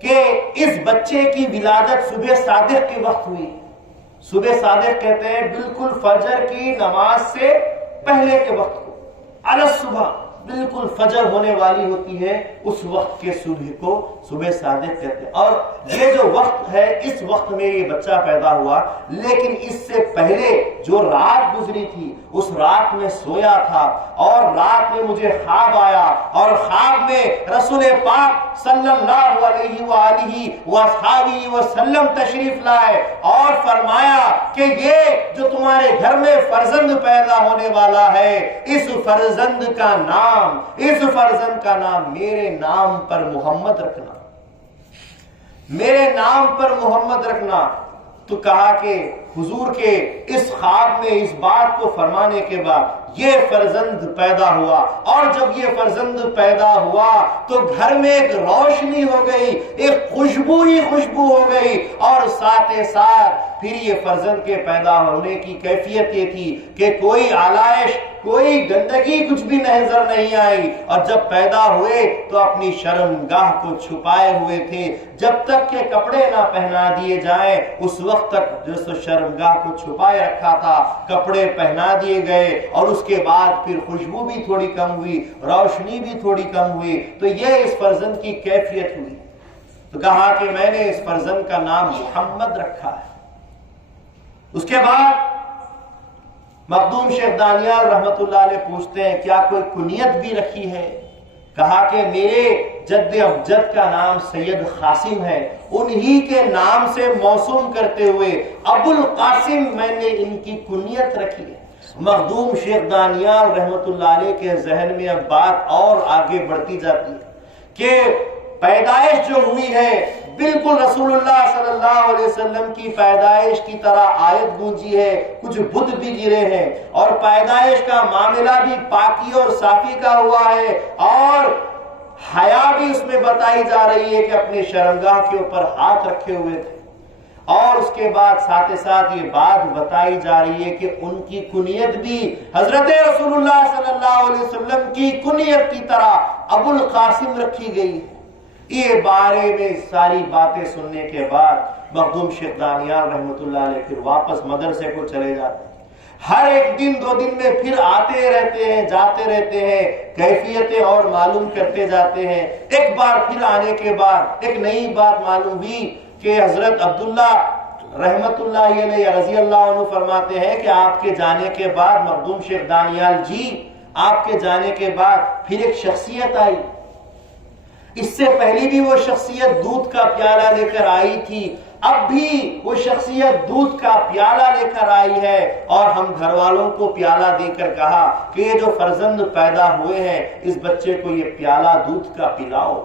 کہ اس بچے کی ولادت صبح صادق کے وقت ہوئی۔ صبح صادق کہتے ہیں بالکل فجر کی نماز سے پہلے کے وقت کو، علی صبح، بالکل فجر ہونے والی ہوتی ہے اس وقت کے صبح کو صبح صادق کہتے ہیں۔ اور یہ جو وقت ہے اس وقت میں یہ بچہ پیدا ہوا، لیکن اس سے پہلے جو رات گزری تھی اس رات میں سویا تھا، اور رات میں مجھے خواب آیا، اور خواب میں رسول پاک صلی اللہ علیہ وآلہ وصحبہ وسلم تشریف لائے اور فرمایا کہ یہ جو تمہارے گھر میں فرزند پیدا ہونے والا ہے، اس فرزند کا نام میرے نام پر محمد رکھنا، میرے نام پر محمد رکھنا۔ تو کہا کہ حضور کے اس خواب میں اس بات کو فرمانے کے بعد یہ فرزند پیدا ہوا، اور جب یہ فرزند پیدا ہوا تو گھر میں ایک روشنی ہو گئی، ایک خوشبو ہی خوشبو ہو گئی، اور ساتھ پھر یہ فرزند کے پیدا ہونے کی کیفیت یہ تھی کہ کوئی آلائش، کوئی گندگی کچھ بھی نظر نہیں آئی، اور جب پیدا ہوئے تو اپنی شرمگاہ کو چھپائے ہوئے تھے، جب تک کہ کپڑے نہ پہنا دیے جائیں اس وقت تک جو سو شرمگاہ کو چھپائے رکھا تھا، کپڑے پہنا دیے گئے، اور اس کے بعد پھر خوشبو بھی تھوڑی کم ہوئی، روشنی بھی تھوڑی کم ہوئی، تو یہ اس فرزند کی کیفیت ہوئی۔ تو کہا کہ میں نے اس فرزند کا نام محمد رکھا ہے۔ اس کے بعد مخدوم شیخ دانیال رحمت اللہ علیہ پوچھتے ہیں کیا کوئی کنیت بھی رکھی ہے؟ کہا کہ میرے جد ابجد کا نام سید قاسم ہے، انہی کے نام سے موسوم کرتے ہوئے ابو القاسم میں نے ان کی کنیت رکھی ہے۔ مخدوم شیخ دانیال رحمت اللہ علیہ کے ذہن میں اب بات اور آگے بڑھتی جاتی ہے کہ پیدائش جو ہوئی ہے بالکل رسول اللہ صلی اللہ علیہ وسلم کی پیدائش کی طرح آیت گونجی ہے، کچھ بت بھی گرے ہیں، اور پیدائش کا معاملہ بھی پاکی اور صافی کا ہوا ہے، اور حیا بھی اس میں بتائی جا رہی ہے کہ اپنے شرمگاہ کے اوپر ہاتھ رکھے ہوئے تھے، اور اس کے بعد ساتھ یہ بات بتائی جا رہی ہے کہ ان کی کنیت بھی حضرت رسول اللہ صلی اللہ علیہ وسلم کی کنیت کی طرح ابو القاسم رکھی گئی ہے۔ یہ بارے میں ساری باتیں سننے کے بعد مخدوم شیخ دانیال رحمت اللہ علیہ پھر واپس مدرسے کو چلے جاتے ہیں۔ ہر ایک دن دو دن میں پھر آتے رہتے ہیں، جاتے رہتے ہیں، کیفیتیں اور معلوم کرتے جاتے ہیں۔ ایک بار پھر آنے کے بعد ایک نئی بات معلوم ہوئی کہ حضرت عبداللہ رحمت اللہ علیہ رضی اللہ عنہ فرماتے ہیں کہ آپ کے جانے کے بعد مخدوم شیخ دانیال جی، آپ کے جانے کے بعد پھر ایک شخصیت آئی، اس سے پہلی بھی وہ شخصیت دودھ کا پیالہ لے کر آئی تھی، اب بھی وہ شخصیت دودھ کا پیالہ لے کر آئی ہے، اور ہم گھر والوں کو پیالہ دے کر کہا کہ یہ جو فرزند پیدا ہوئے ہیں اس بچے کو یہ پیالہ دودھ کا پلاؤ،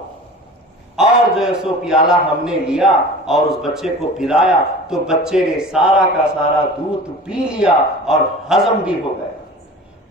اور جو ہے سو پیالہ ہم نے لیا اور اس بچے کو پلایا تو بچے نے سارا کا سارا دودھ پی لیا اور ہضم بھی ہو گیا۔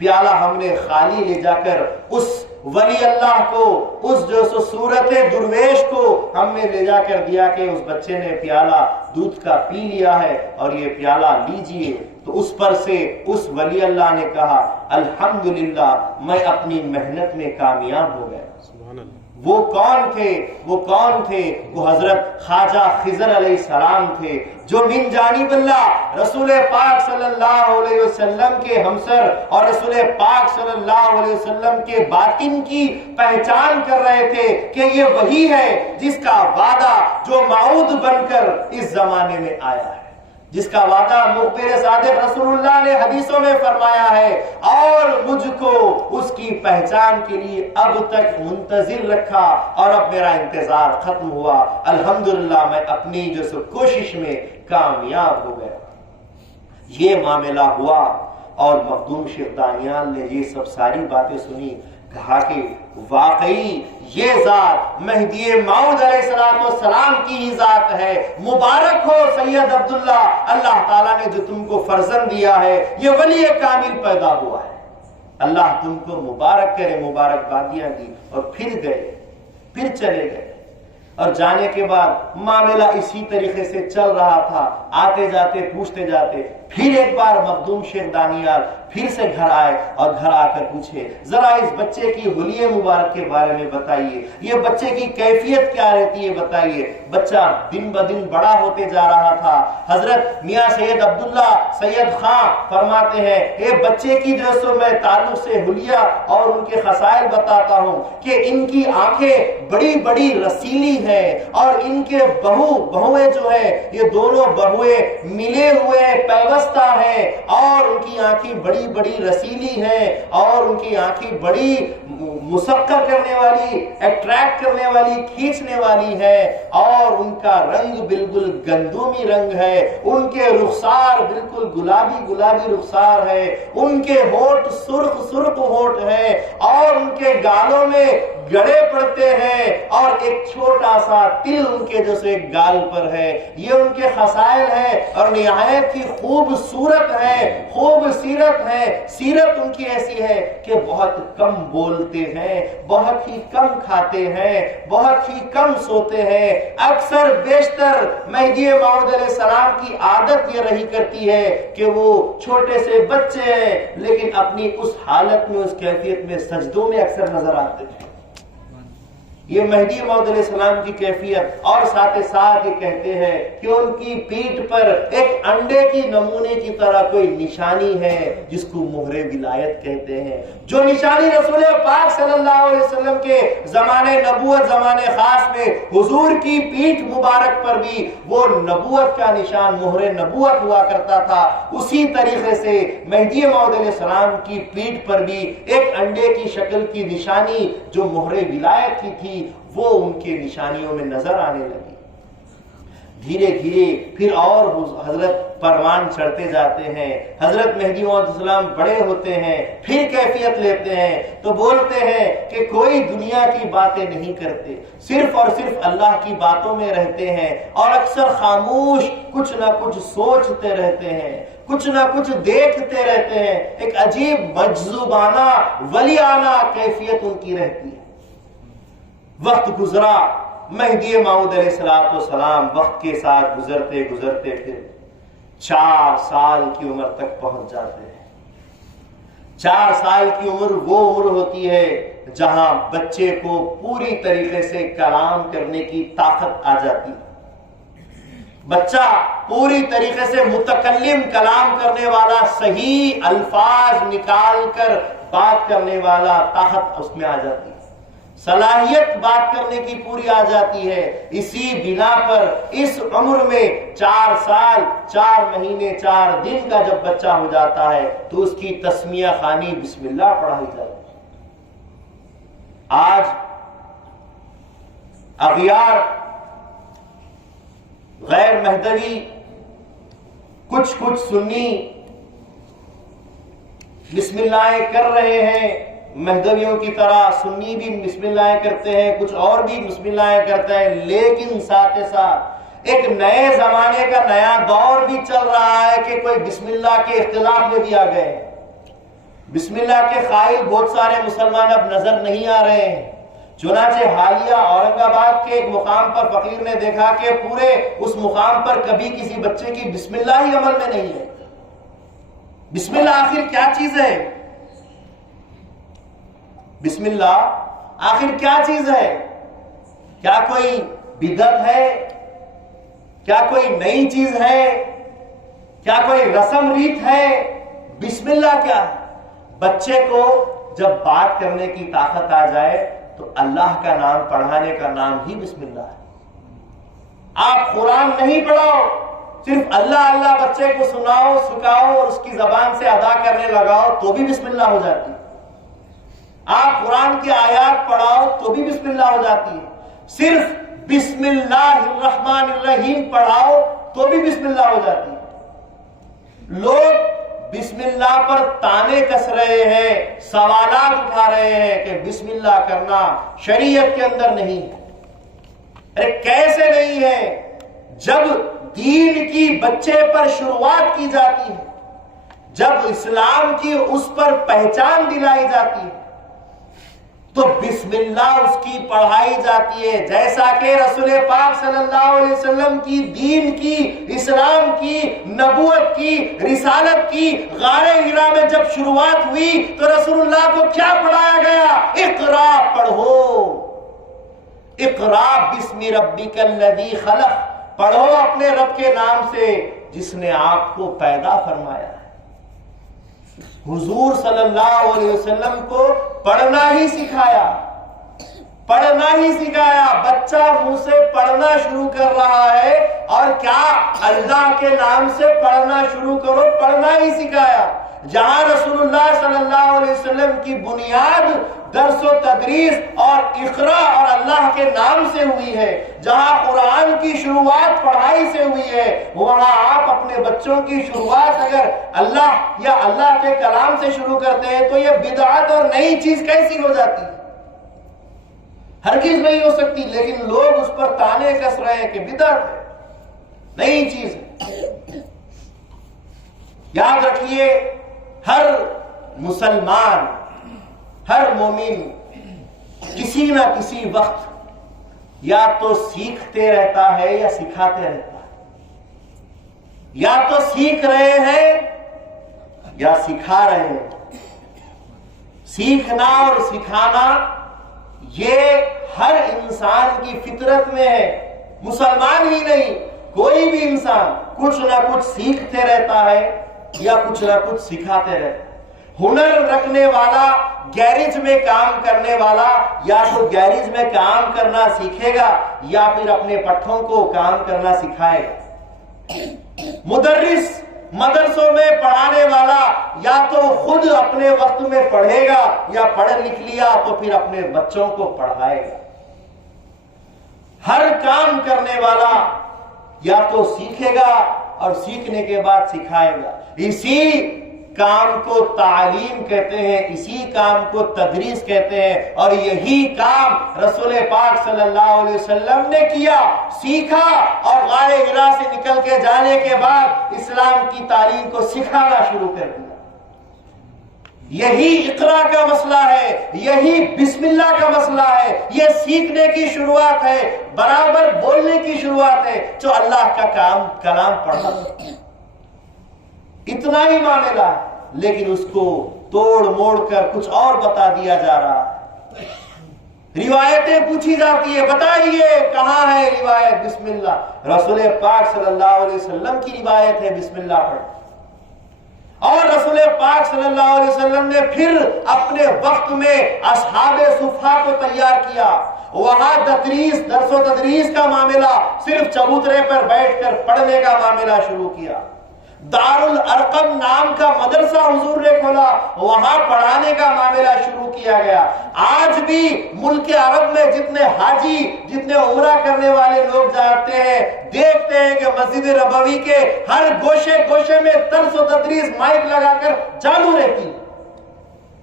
پیالہ ہم نے خالی لے جا کر اس ولی اللہ کو، اس جو سو صورت درویش کو ہم نے لے جا کر دیا کہ اس بچے نے پیالہ دودھ کا پی لیا ہے اور یہ پیالہ لیجئے، تو اس پر سے اس ولی اللہ نے کہا الحمدللہ میں اپنی محنت میں کامیاب ہو گیا۔ سبحان اللہ۔ وہ کون تھے؟ وہ کون تھے؟ وہ حضرت خواجہ خضر علیہ السلام تھے، جو من جانب اللہ رسول پاک صلی اللہ علیہ وسلم کے ہمسر اور رسول پاک صلی اللہ علیہ وسلم کے باطن کی پہچان کر رہے تھے کہ یہ وہی ہے جس کا وعدہ جو موعود بن کر اس زمانے میں آیا ہے، جس کا وعدہ مخبر صادق رسول اللہ نے حدیثوں میں فرمایا ہے، اور مجھ کو اس کی پہچان کے لیے اب تک منتظر رکھا اور اب میرا انتظار ختم ہوا۔ الحمدللہ میں اپنی جو سو کوشش میں کامیاب ہو گیا۔ یہ معاملہ ہوا اور مخدوم شیخ دانیال نے یہ سب ساری باتیں سنی، کہا کہ واقعی یہ ذات مہدی موعود علیہ السلام کی ہی ذات ہے، مبارک ہو سید عبداللہ، اللہ تعالیٰ نے جو تم کو فرزند دیا ہے یہ ولی کامل پیدا ہوا ہے، اللہ تم کو مبارک کرے۔ مبارکبادیاں دی اور پھر گئے، پھر چلے گئے، اور جانے کے بعد معاملہ اسی طریقے سے چل رہا تھا، آتے جاتے پوچھتے جاتے۔ پھر ایک بار مخدوم شیخ دانیال پھر سے گھر آئے اور گھر آ کر پوچھے ذرا اس بچے کی حلیہ مبارک کے بارے میں بتائیے، یہ بچے کی کیفیت کیا رہتی ہے بتائیے۔ بچہ دن بدن بڑا ہوتے جا رہا تھا۔ حضرت میاں سید عبداللہ سید خان فرماتے ہیں اے بچے کی جو سو میں تعلق سے حلیہ اور ان کے خصائل بتاتا ہوں کہ ان کی آنکھیں بڑی بڑی رسیلی ہیں، اور ان کے بہویں جو ہیں یہ دونوں بہویں ملے ہوئے پیوستہ ہیں، اور ان کی آنکھیں بڑی بڑی رسیلی ہیں، اور ان کی آنکھیں بڑی مسکر کرنے والی، اٹریکٹ کرنے والی، کھینچنے والی ہے، اور ان کا رنگ بالکل گندمی رنگ ہے، ان کے رخسار بالکل گلابی گلابی رخسار ہے، ان کے ہونٹ سرخ سرخ ہونٹ ہیں، اور ان کے گالوں میں گڑے پڑتے ہیں، اور ایک چھوٹا سا تل ان کے جو سے گال پر ہے۔ یہ ان کے خصائل ہیں اور نہایت ہی خوبصورت ہے، خوب سیرت ہے۔ سیرت ان کی ایسی ہے کہ بہت کم بولتے ہیں، بہت ہی کم کھاتے ہیں، بہت ہی کم سوتے ہیں۔ اکثر بیشتر مہدی موعود علیہ السلام کی عادت یہ رہی کرتی ہے کہ وہ چھوٹے سے بچے ہیں لیکن اپنی اس حالت میں، اس کیفیت میں سجدوں میں اکثر نظر آتے ہیں۔ یہ مہدی موعود علیہ السلام کی کیفیت، اور ساتھ ساتھ یہ کہتے ہیں کہ ان کی پیٹھ پر ایک انڈے کی نمونے کی طرح کوئی نشانی ہے جس کو مہر ولایت کہتے ہیں، جو نشانی رسول پاک صلی اللہ علیہ وسلم کے زمانے نبوت، زمانے خاص میں حضور کی پیٹھ مبارک پر بھی وہ نبوت کا نشان، مہر نبوت ہوا کرتا تھا، اسی طریقے سے مہدی موعود علیہ السلام کی پیٹھ پر بھی ایک انڈے کی شکل کی نشانی جو مہر ولایت کی تھی وہ ان کے نشانیوں میں نظر آنے لگی۔ دھیرے دھیرے پھر اور حضرت پروان چڑھتے جاتے ہیں، حضرت مہدی موعود علیہ السلام بڑے ہوتے ہیں، پھر کیفیت لیتے ہیں تو بولتے ہیں کہ کوئی دنیا کی باتیں نہیں کرتے، صرف اور صرف اللہ کی باتوں میں رہتے ہیں، اور اکثر خاموش کچھ نہ کچھ سوچتے رہتے ہیں، کچھ نہ کچھ دیکھتے رہتے ہیں۔ ایک عجیب مجذوبانہ ولیانہ کیفیت ان کی رہتی ہے۔ وقت گزرا، مہدی موعود علیہ السلام وقت کے ساتھ گزرتے گزرتے پھر 4 سال کی عمر تک پہنچ جاتے ہیں۔ 4 سال کی عمر وہ عمر ہوتی ہے جہاں بچے کو پوری طریقے سے کلام کرنے کی طاقت آ جاتی ہے۔ بچہ پوری طریقے سے متکلم، کلام کرنے والا، صحیح الفاظ نکال کر بات کرنے والا طاقت اس میں آ جاتی ہے، صلاحیت بات کرنے کی پوری آ جاتی ہے۔ اسی بنا پر اس عمر میں 4 سال 4 مہینے 4 دن کا جب بچہ ہو جاتا ہے تو اس کی تسمیہ خوانی بسم اللہ پڑھائی جاتی ہے۔ آج اغیار غیر مہدوی کچھ سنی بسم اللہ کر رہے ہیں، مہدویوں کی طرح سنی بھی بسم اللہ کرتے ہیں، کچھ اور بھی بسم اللہ کرتے ہیں، لیکن ساتھ ساتھ ایک نئے زمانے کا نیا دور بھی چل رہا ہے کہ کوئی بسم اللہ کے اختلاف میں بھی آ گئے ہیں۔ بسم اللہ کے قائل بہت سارے مسلمان اب نظر نہیں آ رہے ہیں۔ چنانچہ حالیہ اورنگ آباد کے ایک مقام پر فقیر نے دیکھا کہ پورے اس مقام پر کبھی کسی بچے کی بسم اللہ ہی عمل میں نہیں ہے۔ بسم اللہ آخر کیا چیز ہے؟ بسم اللہ آخر کیا چیز ہے؟ کیا کوئی بدعت ہے؟ کیا کوئی نئی چیز ہے؟ کیا کوئی رسم ریت ہے؟ بسم اللہ کیا ہے؟ بچے کو جب بات کرنے کی طاقت آ جائے تو اللہ کا نام پڑھانے کا نام ہی بسم اللہ ہے۔ آپ قرآن نہیں پڑھاؤ، صرف اللہ اللہ بچے کو سناؤ، سکھاؤ اور اس کی زبان سے ادا کرنے لگاؤ تو بھی بسم اللہ ہو جاتی ہے۔ آپ قرآن کی آیات پڑھاؤ تو بھی بسم اللہ ہو جاتی ہے۔ صرف بسم اللہ الرحمن الرحیم پڑھاؤ تو بھی بسم اللہ ہو جاتی ہے۔ لوگ بسم اللہ پر تانے کس رہے ہیں، سوالات اٹھا رہے ہیں کہ بسم اللہ کرنا شریعت کے اندر نہیں ہے۔ ارے کیسے نہیں ہے؟ جب دین کی بچے پر شروعات کی جاتی ہے، جب اسلام کی اس پر پہچان دلائی جاتی ہے تو بسم اللہ اس کی پڑھائی جاتی ہے، جیسا کہ رسول پاک صلی اللہ علیہ وسلم کی دین کی، اسلام کی، نبوت کی، رسالت کی غار حرا میں جب شروعات ہوئی تو رسول اللہ کو کیا پڑھایا گیا؟ اقرا پڑھو، اقرا بسم ربک الذی خلق، پڑھو اپنے رب کے نام سے جس نے آپ کو پیدا فرمایا ہے۔ حضور صلی اللہ علیہ وسلم کو پڑھنا ہی سکھایا، پڑھنا ہی سکھایا۔ بچہ منہ سے پڑھنا شروع کر رہا ہے اور کیا اللہ کے نام سے پڑھنا شروع کرو، پڑھنا ہی سکھایا۔ جہاں رسول اللہ صلی اللہ علیہ وسلم کی بنیاد درس و تدریس اور اقرا اور اللہ کے نام سے ہوئی ہے، جہاں قرآن کی شروعات پڑھائی سے ہوئی ہے، وہاں آپ اپنے بچوں کی شروعات اگر اللہ یا اللہ کے کلام سے شروع کرتے ہیں تو یہ بدعت اور نئی چیز کیسی ہو جاتی ہے؟ ہرگز نہیں ہو سکتی، لیکن لوگ اس پر تانے کس رہے ہیں کہ بدعت ہے، نئی چیز ہے۔ یاد رکھیے، ہر مسلمان، ہر مومن کسی نہ کسی وقت یا تو سیکھتے رہتا ہے یا سکھاتے رہتا ہے، یا تو سیکھ رہے ہیں یا سکھا رہے ہیں۔ سیکھنا اور سکھانا یہ ہر انسان کی فطرت میں ہے، مسلمان ہی نہیں، کوئی بھی انسان کچھ نہ کچھ سیکھتے رہتا ہے یا کچھ نہ کچھ سکھاتے رہتا ہے۔ ہنر رکھنے والا، گیریج میں کام کرنے والا یا تو گیریج میں کام کرنا سیکھے گا یا پھر اپنے پٹھوں کو کام کرنا سکھائے گا۔ مدرس مدرسوں میں پڑھانے والا یا تو خود اپنے وقت میں پڑھے گا یا پڑھ لکھ لیا تو پھر اپنے بچوں کو پڑھائے گا۔ ہر کام کرنے والا یا تو سیکھے گا اور سیکھنے کے بعد سکھائے گا۔ اسی کام کو تعلیم کہتے ہیں، اسی کام کو تدریس کہتے ہیں، اور یہی کام رسول پاک صلی اللہ علیہ وسلم نے کیا، سیکھا اور غار حرا سے نکل کے جانے کے بعد اسلام کی تعلیم کو سکھانا شروع کر دیا۔ یہی اقرا کا مسئلہ ہے، یہی بسم اللہ کا مسئلہ ہے، یہ سیکھنے کی شروعات ہے، برابر بولنے کی شروعات ہے، جو اللہ کا کلام پڑھا۔ اتنا ہی معاملہ ہے، لیکن اس کو توڑ موڑ کر کچھ اور بتا دیا جا رہا ہے۔ روایتیں پوچھی جاتی ہے، بتائیے کہاں ہے روایت بسم اللہ؟ رسول پاک صلی اللہ علیہ وسلم کی روایت ہے بسم اللہ پڑھ، اور رسول پاک صلی اللہ علیہ وسلم نے پھر اپنے وقت میں اصحاب صفہ کو تیار کیا۔ وہاں درس و تدریس کا معاملہ، صرف چبوترے پر بیٹھ کر پڑھنے کا معاملہ شروع کیا۔ دار الارقم نام کا مدرسہ حضور نے کھولا، وہاں پڑھانے کا معاملہ شروع کیا گیا۔ آج بھی ملک عرب میں جتنے حاجی، جتنے عمرہ کرنے والے لوگ جاتے ہیں، دیکھتے ہیں کہ مسجد نبوی کے ہر گوشے گوشے میں درس و تدریس مائک لگا کر چالو رہتی۔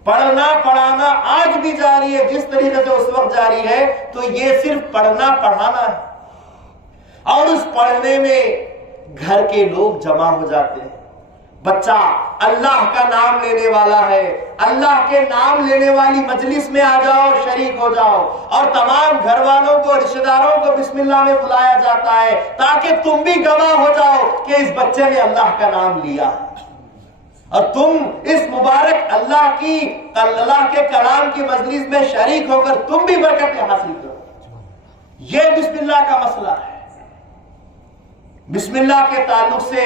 پڑھنا پڑھانا آج بھی جاری ہے، جس طریقے سے اس وقت جاری ہے، تو یہ صرف پڑھنا پڑھانا ہے۔ اور اس پڑھنے میں گھر کے لوگ جمع ہو جاتے ہیں۔ بچہ اللہ کا نام لینے والا ہے، اللہ کے نام لینے والی مجلس میں آ جاؤ، شریک ہو جاؤ، اور تمام گھر والوں کو، رشتہ داروں کو بسم اللہ میں بلایا جاتا ہے تاکہ تم بھی گواہ ہو جاؤ کہ اس بچے نے اللہ کا نام لیا، اور تم اس مبارک اللہ کے کلام کی مجلس میں شریک ہو کر تم بھی برکتیں حاصل کرو۔ یہ بسم اللہ کا مسئلہ ہے۔ بسم اللہ کے تعلق سے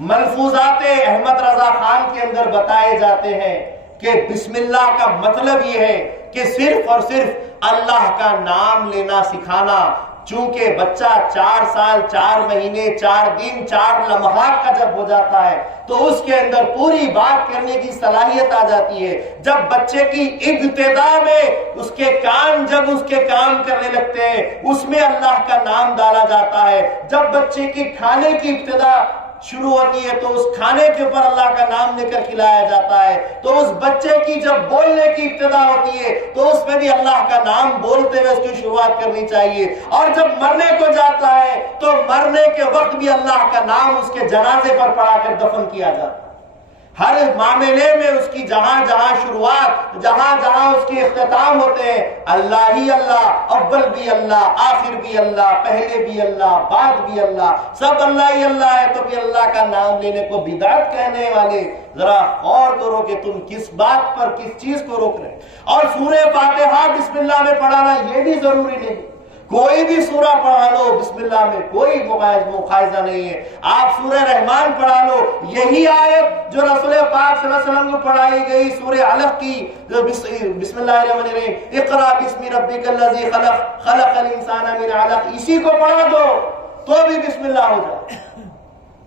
ملفوظات احمد رضا خان کے اندر بتائے جاتے ہیں کہ بسم اللہ کا مطلب یہ ہے کہ صرف اور صرف اللہ کا نام لینا سکھانا۔ چونکہ بچہ 4 سال 4 مہینے 4 دن 4 لمحات کا جب ہو جاتا ہے تو اس کے اندر پوری بات کرنے کی صلاحیت آ جاتی ہے۔ جب بچے کی ابتدا میں اس کے کان جب اس کے کام کرنے لگتے ہیں، اس میں اللہ کا نام ڈالا جاتا ہے۔ جب بچے کی کھانے کی ابتدا شروع ہوتی ہے تو اس کھانے کے اوپر اللہ کا نام لے کر کھلایا جاتا ہے۔ تو اس بچے کی جب بولنے کی ابتدا ہوتی ہے تو اس میں بھی اللہ کا نام بولتے ہوئے اس کی شروعات کرنی چاہیے، اور جب مرنے کو جاتا ہے تو مرنے کے وقت بھی اللہ کا نام اس کے جنازے پر پڑھا کر دفن کیا جاتا ہے۔ ہر معاملے میں اس کی جہاں جہاں شروعات، جہاں جہاں اس کے اختتام ہوتے ہیں، اللہ ہی اللہ، اول بھی اللہ، آخر بھی اللہ، پہلے بھی اللہ، بعد بھی اللہ، سب اللہ ہی اللہ ہے۔ تو بھی اللہ کا نام لینے کو بدعت کہنے والے ذرا غور کرو کہ تم کس بات پر، کس چیز کو روک رہے۔ اور سورہ فاتحہ بسم اللہ میں پڑھانا یہ بھی ضروری نہیں، کوئی بھی سورہ پڑھا لو بسم اللہ میں، کوئی مقایضہ نہیں ہے۔ آپ سورہ رحمان پڑھا لو، یہی آیت جو رسول پاک صلی اللہ علیہ وسلم کو پڑھائی گئی سورہ علق کی، بسم اللہ الرحمن الرحیم، اقرا بسم ربک الذی خلق، خلق الانسان من علق، اسی کو پڑھا دو تو بھی بسم اللہ ہو جائے۔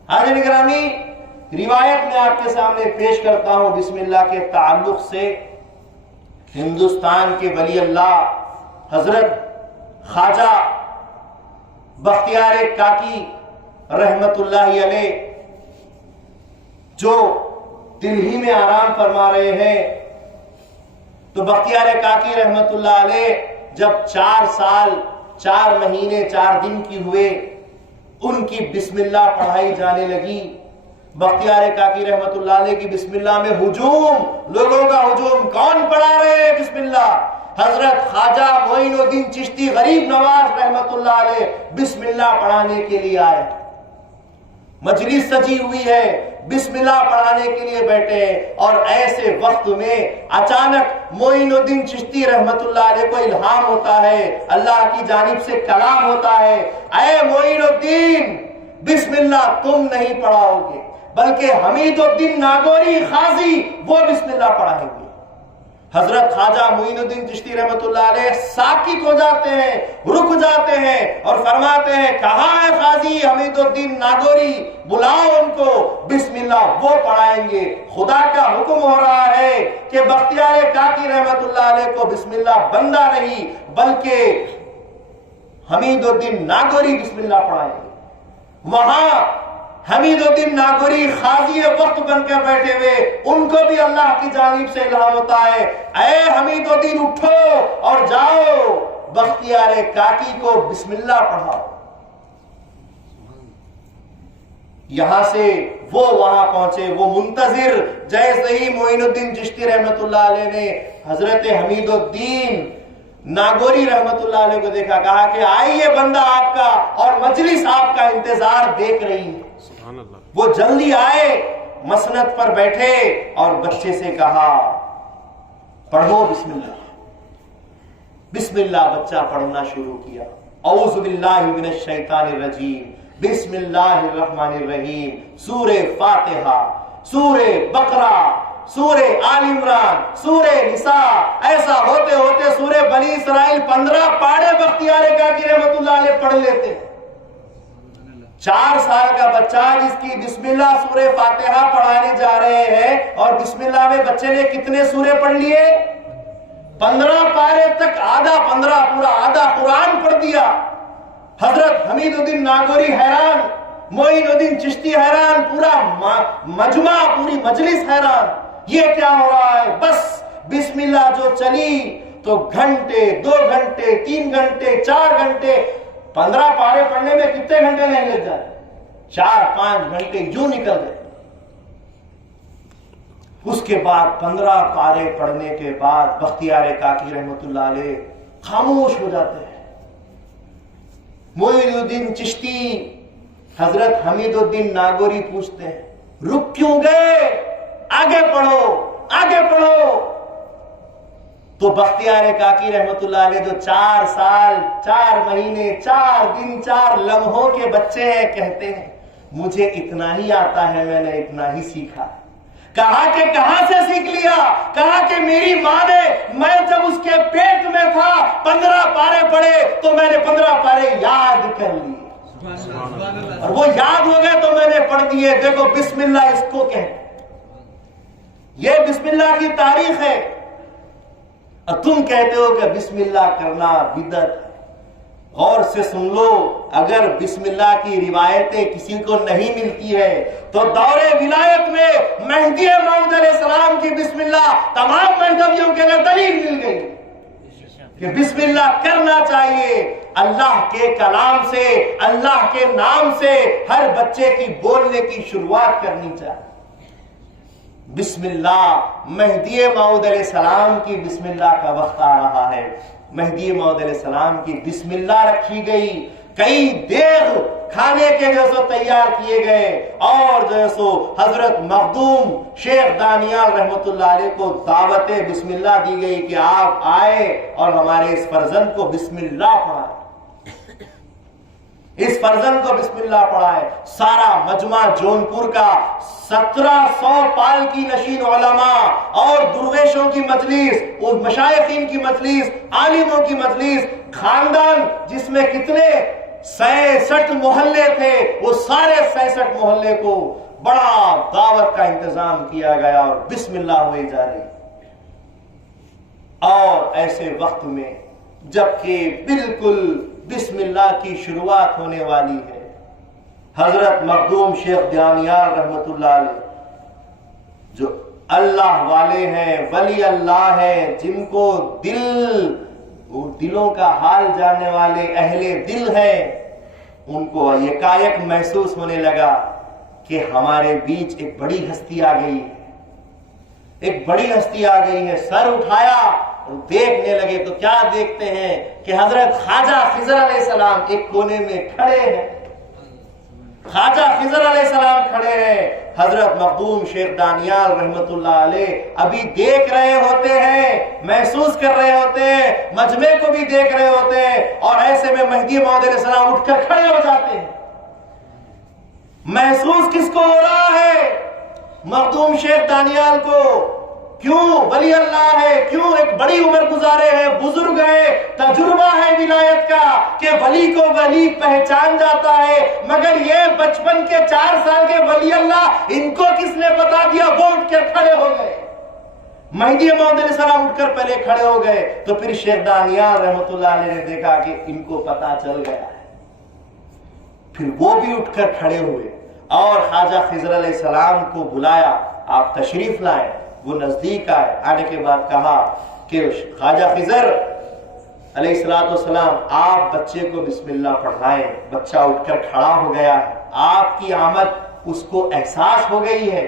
حاضرین گرامی، روایت میں آپ کے سامنے پیش کرتا ہوں بسم اللہ کے تعلق سے۔ ہندوستان کے ولی اللہ حضرت خواجہ بختیار کاکی رحمت اللہ علیہ جو دلہی میں آرام فرما رہے ہیں، تو بختیار کاکی رحمت اللہ علیہ جب 4 سال 4 مہینے 4 دن کی ہوئے، ان کی بسم اللہ پڑھائی جانے لگی۔ بختیار کاکی رحمت اللہ علیہ کی بسم اللہ میں ہجوم، لوگوں کا ہجوم، کون پڑھا رہے ہیں بسم اللہ؟ حضرت خواجہ معین الدین چشتی غریب نواز رحمت اللہ علیہ بسم اللہ پڑھانے کے لیے آئے۔ مجلس سجی ہوئی ہے، بسم اللہ پڑھانے کے لیے بیٹھے، اور ایسے وقت میں اچانک معین الدین چشتی رحمت اللہ علیہ کو الہام ہوتا ہے، اللہ کی جانب سے کلام ہوتا ہے، اے معین الدین، بسم اللہ تم نہیں پڑھاؤ گے بلکہ حمید الدین ناگوری قاضی وہ بسم اللہ پڑھائیں گے۔ حضرت خواجہ معین الدین چشتی رحمت اللہ علیہ ساکت ہو جاتے ہیں، رک جاتے ہیں اور فرماتے ہیں، کہاں ہے قاضی حمید الدین ناگوری، بلاؤ ان کو، بسم اللہ وہ پڑھائیں گے۔ خدا کا حکم ہو رہا ہے کہ بختیار کاکی رحمت اللہ علیہ کو بسم اللہ بندہ نہیں بلکہ حمید الدین ناگوری بسم اللہ پڑھائیں گے۔ وہاں حمید الدین ناگوری قاضی وقت بن کر بیٹھے ہوئے، ان کو بھی اللہ کی جانب سے الہام ہوتا ہے، اے حمید الدین اٹھو اور جاؤ بختیار کاکی کو بسم اللہ پڑھاؤ۔ یہاں سے وہ وہاں پہنچے، وہ منتظر، جیسے ہی معین الدین چشتی رحمت اللہ علیہ نے حضرت حمید الدین ناگوری رحمت اللہ علیہ کو دیکھا، کہا کہ آئیے بندہ آپ کا، اور مجلس آپ کا انتظار دیکھ رہی ہے۔ سبحان اللہ۔ وہ جلدی آئے، مسند پر بیٹھے اور بچے سے کہا پڑھو بسم اللہ۔ بسم اللہ بچہ پڑھنا شروع کیا، اعوذ باللہ من الشیطان الرجیم، بسم اللہ الرحمن الرحیم، سورہ فاتحہ، سورہ بقرہ، سورہ آل عمران، سورہ نساء، ایسا ہوتے ہوتے سورہ بنی اسرائیل 15 پاڑے بختیار کاکی رحمت اللہ علیہ پڑھ لیتے۔ 4 سال کا بچہ جس کی بسم اللہ سورہ فاتحہ پڑھانے جا رہے ہیں، اور بسم اللہ میں بچے نے کتنے سورے پڑھ لیے؟ 15 پارے تک، آدھا 15 پورا آدھا قرآن پڑھ دیا۔ حضرت حمید الدین ناگوری حیران، معین الدین چشتی حیران، پورا مجمع، پوری مجلس حیران، یہ کیا ہو رہا ہے؟ بس بسم اللہ جو چلی تو گھنٹے، 2 گھنٹے، 3 گھنٹے، 4 گھنٹے، 15 پارے پڑھنے میں کتنے گھنٹے نہیں لگ جاتے؟ 4-5 گھنٹے یوں نکل گئے۔ اس کے بعد 15 پارے پڑھنے کے بعد بختیار کاکی رحمت اللہ علیہ خاموش ہو جاتے ہیں۔ معین الدین چشتی حضرت حمید الدین ناگوری پوچھتے ہیں رک کیوں گئے؟ آگے پڑھو، آگے پڑھو۔ تو بختیار کاکی رحمت اللہ علیہ جو 4 سال 4 مہینے 4 دن 4 لمحوں کے بچے ہیں، کہتے ہیں مجھے اتنا ہی آتا ہے، میں نے اتنا ہی سیکھا۔ کہا کہ کہاں سے سیکھ لیا؟ کہا کہ میری ماں نے، میں جب اس کے پیٹ میں تھا 15 پارے پڑھے تو میں نے 15 پارے یاد کر لیے، اور وہ یاد ہو گئے تو میں نے پڑھ دیے۔ دیکھو بسم اللہ اس کو کہتے ہیں، یہ بسم اللہ کی تاریخ ہے، اور تم کہتے ہو کہ بسم اللہ کرنا بدعت ہے۔ غور سے سن لو، اگر بسم اللہ کی روایتیں کسی کو نہیں ملتی ہے تو دور ولایت میں مہدی موعود علیہ السلام کی بسم اللہ تمام مذہبیوں کے لیے دلیل مل گئی کہ بسم اللہ کرنا چاہیے۔ اللہ کے کلام سے، اللہ کے نام سے ہر بچے کی بولنے کی شروعات کرنی چاہیے۔ بسم اللہ، مہدی موعود علیہ السلام کی بسم اللہ کا وقت آ رہا ہے۔ مہدی موعود علیہ السلام کی بسم اللہ رکھی گئی، کئی دیگ کھانے کے جو سو تیار کیے گئے، اور جو سو حضرت مخدوم شیخ دانیال رحمت اللہ علیہ کو دعوت بسم اللہ دی گئی کہ آپ آئے اور ہمارے اس فرزند کو بسم اللہ پڑھائے، اس فرزند کو بسم اللہ پڑھائے۔ سارا مجمع جونپور کا 1700 پال کی نشین علماء اور درویشوں کی مجلس، اور مشائخین کی مجلس، عالموں کی مجلس، خاندان جس میں کتنے 66 محلے تھے، وہ سارے 66 محلے کو بڑا دعوت کا انتظام کیا گیا اور بسم اللہ ہوئے جا رہی۔ اور ایسے وقت میں جبکہ بالکل بسم اللہ کی شروعات ہونے والی ہے، حضرت مخدوم شیخ دانیال رحمت اللہ علیہ جو اللہ والے ہیں، ولی اللہ ہیں، جن کو دلوں کا حال جاننے والے اہل دل ہیں، ان کو یکایک محسوس ہونے لگا کہ ہمارے بیچ ایک بڑی ہستی آ گئی ہے، ایک بڑی ہستی آ گئی ہے۔ سر اٹھایا اور دیکھنے لگے تو کیا دیکھتے ہیں کہ حضرت خواجہ خضر علیہ السلام ایک کونے میں کھڑے ہیں۔ خواجہ خضر علیہ السلام کھڑے ہیں، حضرت مخدوم شیخ دانیال رحمت اللہ علیہ ابھی دیکھ رہے ہوتے ہیں، محسوس کر رہے ہوتے ہیں، مجمع کو بھی دیکھ رہے ہوتے ہیں، اور ایسے میں مہدی موعود علیہ السلام اٹھ کر کھڑے ہو جاتے ہیں۔ محسوس کس کو ہو رہا ہے؟ مخدوم شیخ دانیال کو۔ کیوں؟ ولی اللہ ہے، کیوں؟ ایک بڑی عمر گزارے ہیں، بزرگ ہے، تجربہ ہے ولایت کا کہ ولی کو ولی پہچان جاتا ہے، مگر یہ بچپن کے 4 سال کے ولی اللہ، ان کو کس نے بتا دیا؟ وہ اٹھ کر کھڑے ہو گئے۔ مہدی موعود علیہ السلام اٹھ کر پہلے کھڑے ہو گئے تو پھر شیخ دانیال رحمت اللہ علیہ نے دیکھا کہ ان کو پتا چل گیا ہے، پھر وہ بھی اٹھ کر کھڑے ہوئے اور خواجہ خضر علیہ السلام کو بلایا، آپ تشریف لائیں۔ وہ نزدیک آئے، آنے کے بعد کہا کہ خواجہ خضر علیہ السلام آپ بچے کو بسم اللہ پڑھائیں۔ بچہ اٹھ کر کھڑا ہو گیا ہے، آپ کی آمد اس کو احساس ہو گئی ہے،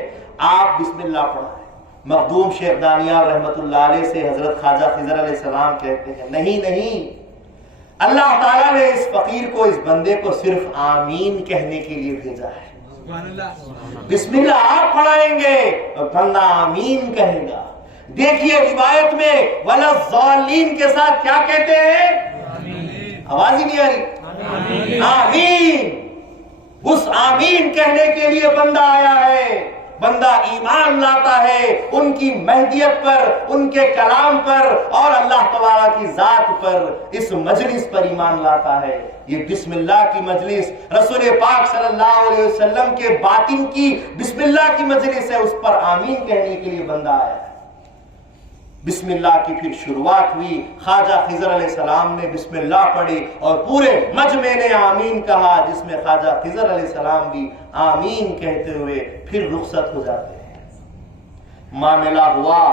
آپ بسم اللہ پڑھائیں۔ مخدوم شیخ دانیال رحمت اللہ علیہ سے حضرت خواجہ خضر علیہ السلام کہتے ہیں نہیں، اللہ تعالیٰ نے اس فقیر کو، اس بندے کو صرف آمین کہنے کے لیے بھیجا ہے۔ بسم اللہ آپ پڑھائیں گے اور بندہ آمین کہے گا۔ دیکھیے روایت میں وَلَضَّالِّينَ کے ساتھ کیا کہتے ہیں؟ آواز ہی نہیں آ رہی؟ آمین۔ اس آمین کہنے کے لیے بندہ آیا ہے، بندہ ایمان لاتا ہے ان کی مہدیت پر، ان کے کلام پر اور اللہ تبارک کی ذات پر، اس مجلس پر ایمان لاتا ہے۔ یہ بسم اللہ کی مجلس رسول پاک صلی اللہ علیہ وسلم کے باطن کی بسم اللہ کی مجلس ہے، اس پر آمین کہنے کے لیے بندہ آیا ہے۔ بسم اللہ کی پھر شروعات ہوئی، خواجہ خضر علیہ السلام نے بسم اللہ پڑھی اور پورے مجمع نے آمین کہا، جس میں خواجہ خضر علیہ السلام بھی آمین کہتے ہوئے پھر رخصت ہو جاتے ہیں۔ معاملہ ہوا،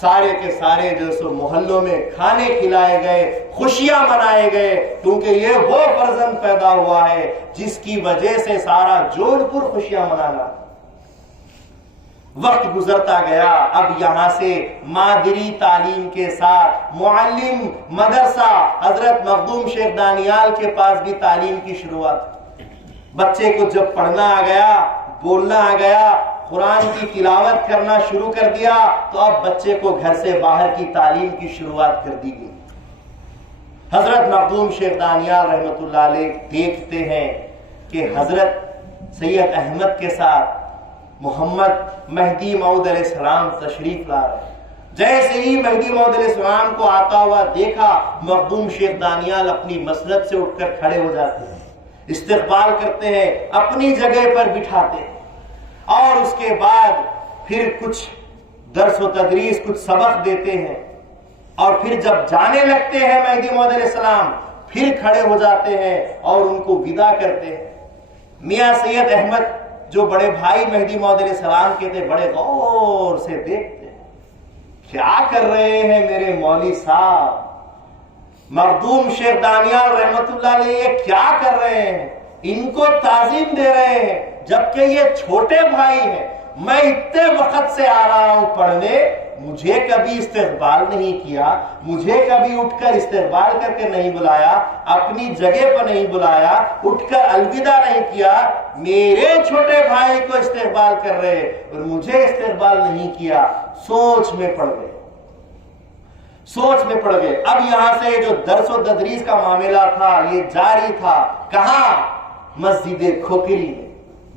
سارے کے سارے جو سو محلوں میں کھانے کھلائے گئے، خوشیاں منائے گئے، کیونکہ یہ وہ فرزند پیدا ہوا ہے جس کی وجہ سے سارا جوڑ پور خوشیاں منانا۔ وقت گزرتا گیا، اب یہاں سے مادری تعلیم کے ساتھ معلم مدرسہ حضرت مخدوم شیخ دانیال کے پاس بھی تعلیم کی شروعات۔ بچے کو جب پڑھنا آ گیا، بولنا آ گیا، قرآن کی تلاوت کرنا شروع کر دیا، تو اب بچے کو گھر سے باہر کی تعلیم کی شروعات کر دی گئی۔ حضرت مخدوم شیخ دانیال رحمت اللہ علیہ دیکھتے ہیں کہ حضرت سید احمد کے ساتھ محمد مہدی موعود علیہ السلام تشریف لا رہے ہیں۔ جیسے ہی مہدی موعود علیہ السلام کو آتا ہوا دیکھا، مخدوم شیخ دانیال اپنی مسند سے اٹھ کر کھڑے ہو جاتے ہیں، استقبال کرتے ہیں، اپنی جگہ پر بٹھاتے ہیں، اور اس کے بعد پھر کچھ درس و تدریس، کچھ سبق دیتے ہیں، اور پھر جب جانے لگتے ہیں مہدی موعود علیہ السلام پھر کھڑے ہو جاتے ہیں اور ان کو ودا کرتے ہیں۔ میاں سید احمد جو بڑے بھائی مہدی موعود علیہ السلام کے تھے، بڑے غور سے دیکھتے ہیں، کیا کر رہے ہیں میرے مولوی صاحب، مخدوم شیخ دانیال رحمت اللہ علیہ یہ کیا کر رہے ہیں، ان کو تعظیم دے رہے ہیں، جبکہ یہ چھوٹے بھائی ہیں، میں اتنے وقت سے آ رہا ہوں پڑھنے، مجھے کبھی استقبال نہیں کیا، مجھے کبھی اٹھ کر استقبال کر کے نہیں بلایا، اپنی جگہ پر نہیں بلایا، اٹھ کر الوداع نہیں کیا، میرے چھوٹے بھائی کو استقبال کر رہے اور مجھے استقبال نہیں کیا۔ سوچ میں پڑ گئے، سوچ میں پڑ گئے۔ اب یہاں سے جو درس و تدریس کا معاملہ تھا یہ جاری تھا، کہاں؟ مسجد کھوکھری میں،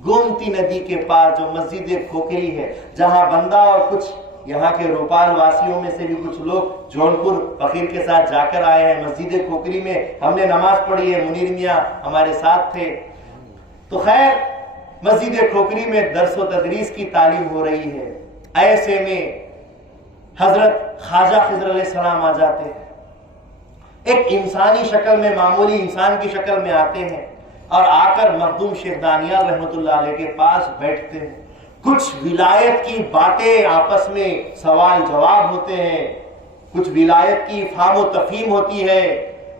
گومتی ندی کے پاس جو مسجد کھوکھری ہے، جہاں بندہ اور کچھ یہاں کے روپال واسیوں میں سے بھی کچھ لوگ جونپور فقیر کے ساتھ جا کر آئے ہیں۔ مسجد کھوکھری میں ہم نے نماز پڑھی ہے، منیر میاں ہمارے ساتھ تھے۔ تو خیر مسجد کھوکھری میں درس و تدریس کی تعلیم ہو رہی ہے، ایسے میں حضرت خواجہ خضر علیہ السلام آ جاتے ہیں، ایک انسانی شکل میں، معمولی انسان کی شکل میں آتے ہیں، اور آ کر مخدوم شیخ دانیال رحمت اللہ علیہ کے پاس بیٹھتے ہیں۔ کچھ ولایت کی باتیں آپس میں سوال جواب ہوتے ہیں، کچھ ولایت کی فہم و تفہیم ہوتی ہے،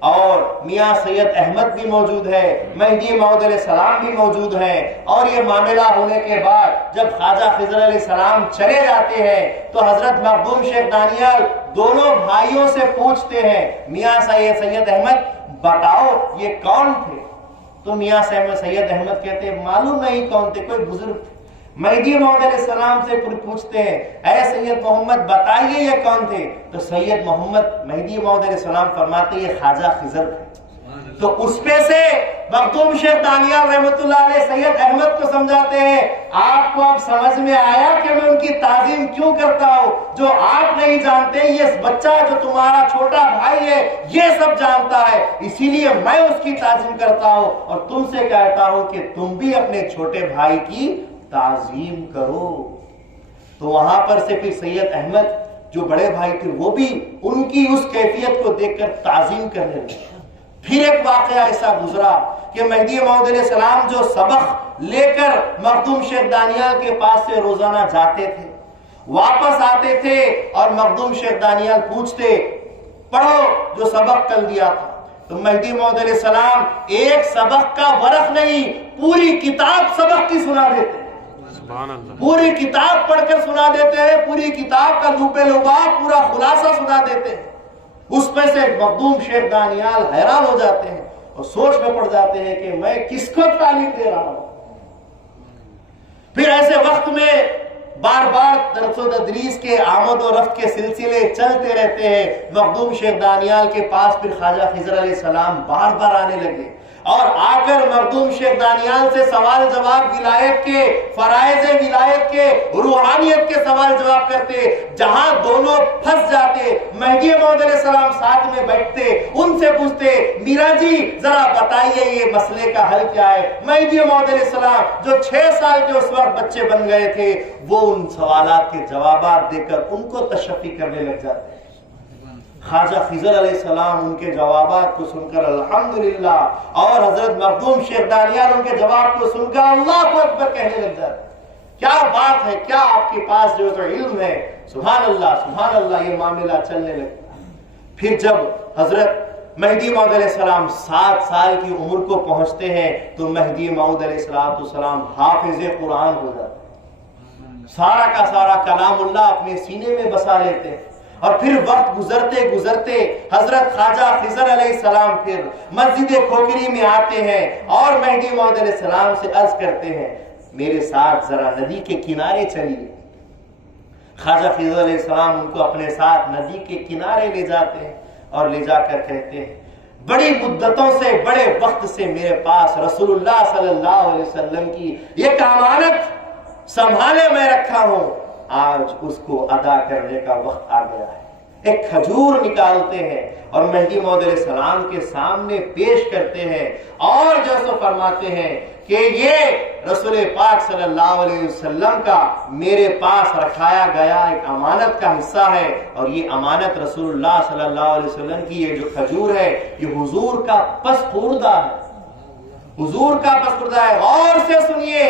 اور میاں سید احمد بھی موجود ہے، مہدی موعود علیہ السلام بھی موجود ہیں، اور یہ معاملہ ہونے کے بعد جب خواجہ خضر علیہ السلام چلے جاتے ہیں تو حضرت مخدوم شیخ دانیال دونوں بھائیوں سے پوچھتے ہیں، میاں سید احمد بتاؤ یہ کون تھے؟ تو میاں سید احمد کہتے ہیں معلوم نہیں کون تھے، کوئی بزرگ تھے۔ مہدی موعود علیہ السلام سے پوچھتے ہیں اے سید محمد بتائیے یہ کون تھے؟ تو سید محمد مہدی موعود علیہ السلام فرماتے یہ خواجہ خضر تھے۔ تو اس پہ سے مخدوم شیخ دانیال رحمت اللہ علیہ سید احمد کو سمجھاتے ہیں آپ کو اب سمجھ میں آیا کہ میں ان کی تعظیم کیوں کرتا ہوں، جو آپ نہیں جانتے یہ بچہ جو تمہارا چھوٹا بھائی ہے یہ سب جانتا ہے، اسی لیے میں اس کی تعظیم کرتا ہوں اور تم سے کہتا ہوں کہ تم بھی اپنے چھوٹے بھائی کی تعظیم کرو۔ تو وہاں پر سے پھر سید احمد جو بڑے بھائی تھے وہ بھی ان کی اس کیفیت کو دیکھ کر تعظیم کرنے لگے۔ پھر ایک واقعہ ایسا گزرا کہ مہدی موعود علیہ السلام جو سبق لے کر مخدوم شیخ دانیال کے پاس سے روزانہ جاتے تھے، واپس آتے تھے اور مخدوم شیخ دانیال پوچھتے پڑھو جو سبق کل دیا تھا، تو مہدی موعود علیہ السلام ایک سبق کا ورق نہیں پوری کتاب سبق کی سنا دیتے ہیں، پوری کتاب پڑھ کر سنا دیتے ہیں، پوری کتاب کا لوپے لباب پورا خلاصہ سنا دیتے ہیں۔ اس پہ سے مخدوم شیخ دانیال حیران ہو جاتے ہیں اور سوچ میں پڑ جاتے ہیں کہ میں کس کو تعلیم دے رہا ہوں۔ پھر ایسے وقت میں بار بار درس و تدریس کے آمد و رفت کے سلسلے چلتے رہتے ہیں۔ مخدوم شیخ دانیال کے پاس پھر خواجہ خضر علیہ السلام بار بار آنے لگے اور آ کر مخدوم شیخ دانیال سے سوال جواب ولایت کے، فرائض ولایت کے، روحانیت کے سوال جواب کرتے، جہاں دونوں پھنس جاتے مہدی موعود علیہ السلام ساتھ میں بیٹھتے، ان سے پوچھتے میرا جی ذرا بتائیے یہ مسئلے کا حل کیا ہے۔ مہدی موعود علیہ السلام جو 6 سال کے اس وقت بچے بن گئے تھے، وہ ان سوالات کے جوابات دے کر ان کو تشفی کرنے لگ جاتے۔ خواجہ خضر علیہ السلام ان کے جوابات کو سن کر الحمدللہ، اور حضرت مخدوم شیخ دانیال ان کے جواب کو سن کر اللہ اکبر کہنے لگ جاتے۔ کیا بات ہے، کیا آپ کے پاس جو علم ہے، سبحان اللہ، یہ معاملہ چلنے لگتا۔ پھر جب حضرت مہدی موعود علیہ السلام 7 سال کی عمر کو پہنچتے ہیں تو مہدی موعود علیہ السلام حافظ قرآن ہو جاتے، سارا کا سارا کلام اللہ اپنے سینے میں بسا لیتے ہیں۔ اور پھر وقت گزرتے گزرتے حضرت خواجہ خضر علیہ السلام پھر مسجد کھوکھری میں آتے ہیں اور مہدی موعود علیہ السلام سے عرض کرتے ہیں میرے ساتھ ذرا ندی کے کنارے چلیے۔ خواجہ خضر علیہ السلام ان کو اپنے ساتھ ندی کے کنارے لے جاتے ہیں اور لے جا کر کہتے ہیں بڑی مدتوں سے، بڑے وقت سے میرے پاس رسول اللہ صلی اللہ علیہ وسلم کی ایک امانت سنبھالے میں رکھا ہوں، آج اس کو ادا کرنے کا وقت آ گیا ہے۔ ایک کھجور نکالتے ہیں اور مہدی موعود علیہ السلام کے سامنے پیش کرتے ہیں اور جو سو فرماتے ہیں کہ یہ رسول پاک صلی اللہ علیہ وسلم کا میرے پاس رکھایا گیا ایک امانت کا حصہ ہے، اور یہ امانت رسول اللہ صلی اللہ علیہ وسلم کی یہ جو کھجور ہے یہ حضور کا پسخوردہ ہے، حضور کا پسخوردہ ہے۔ غور سے سنیے،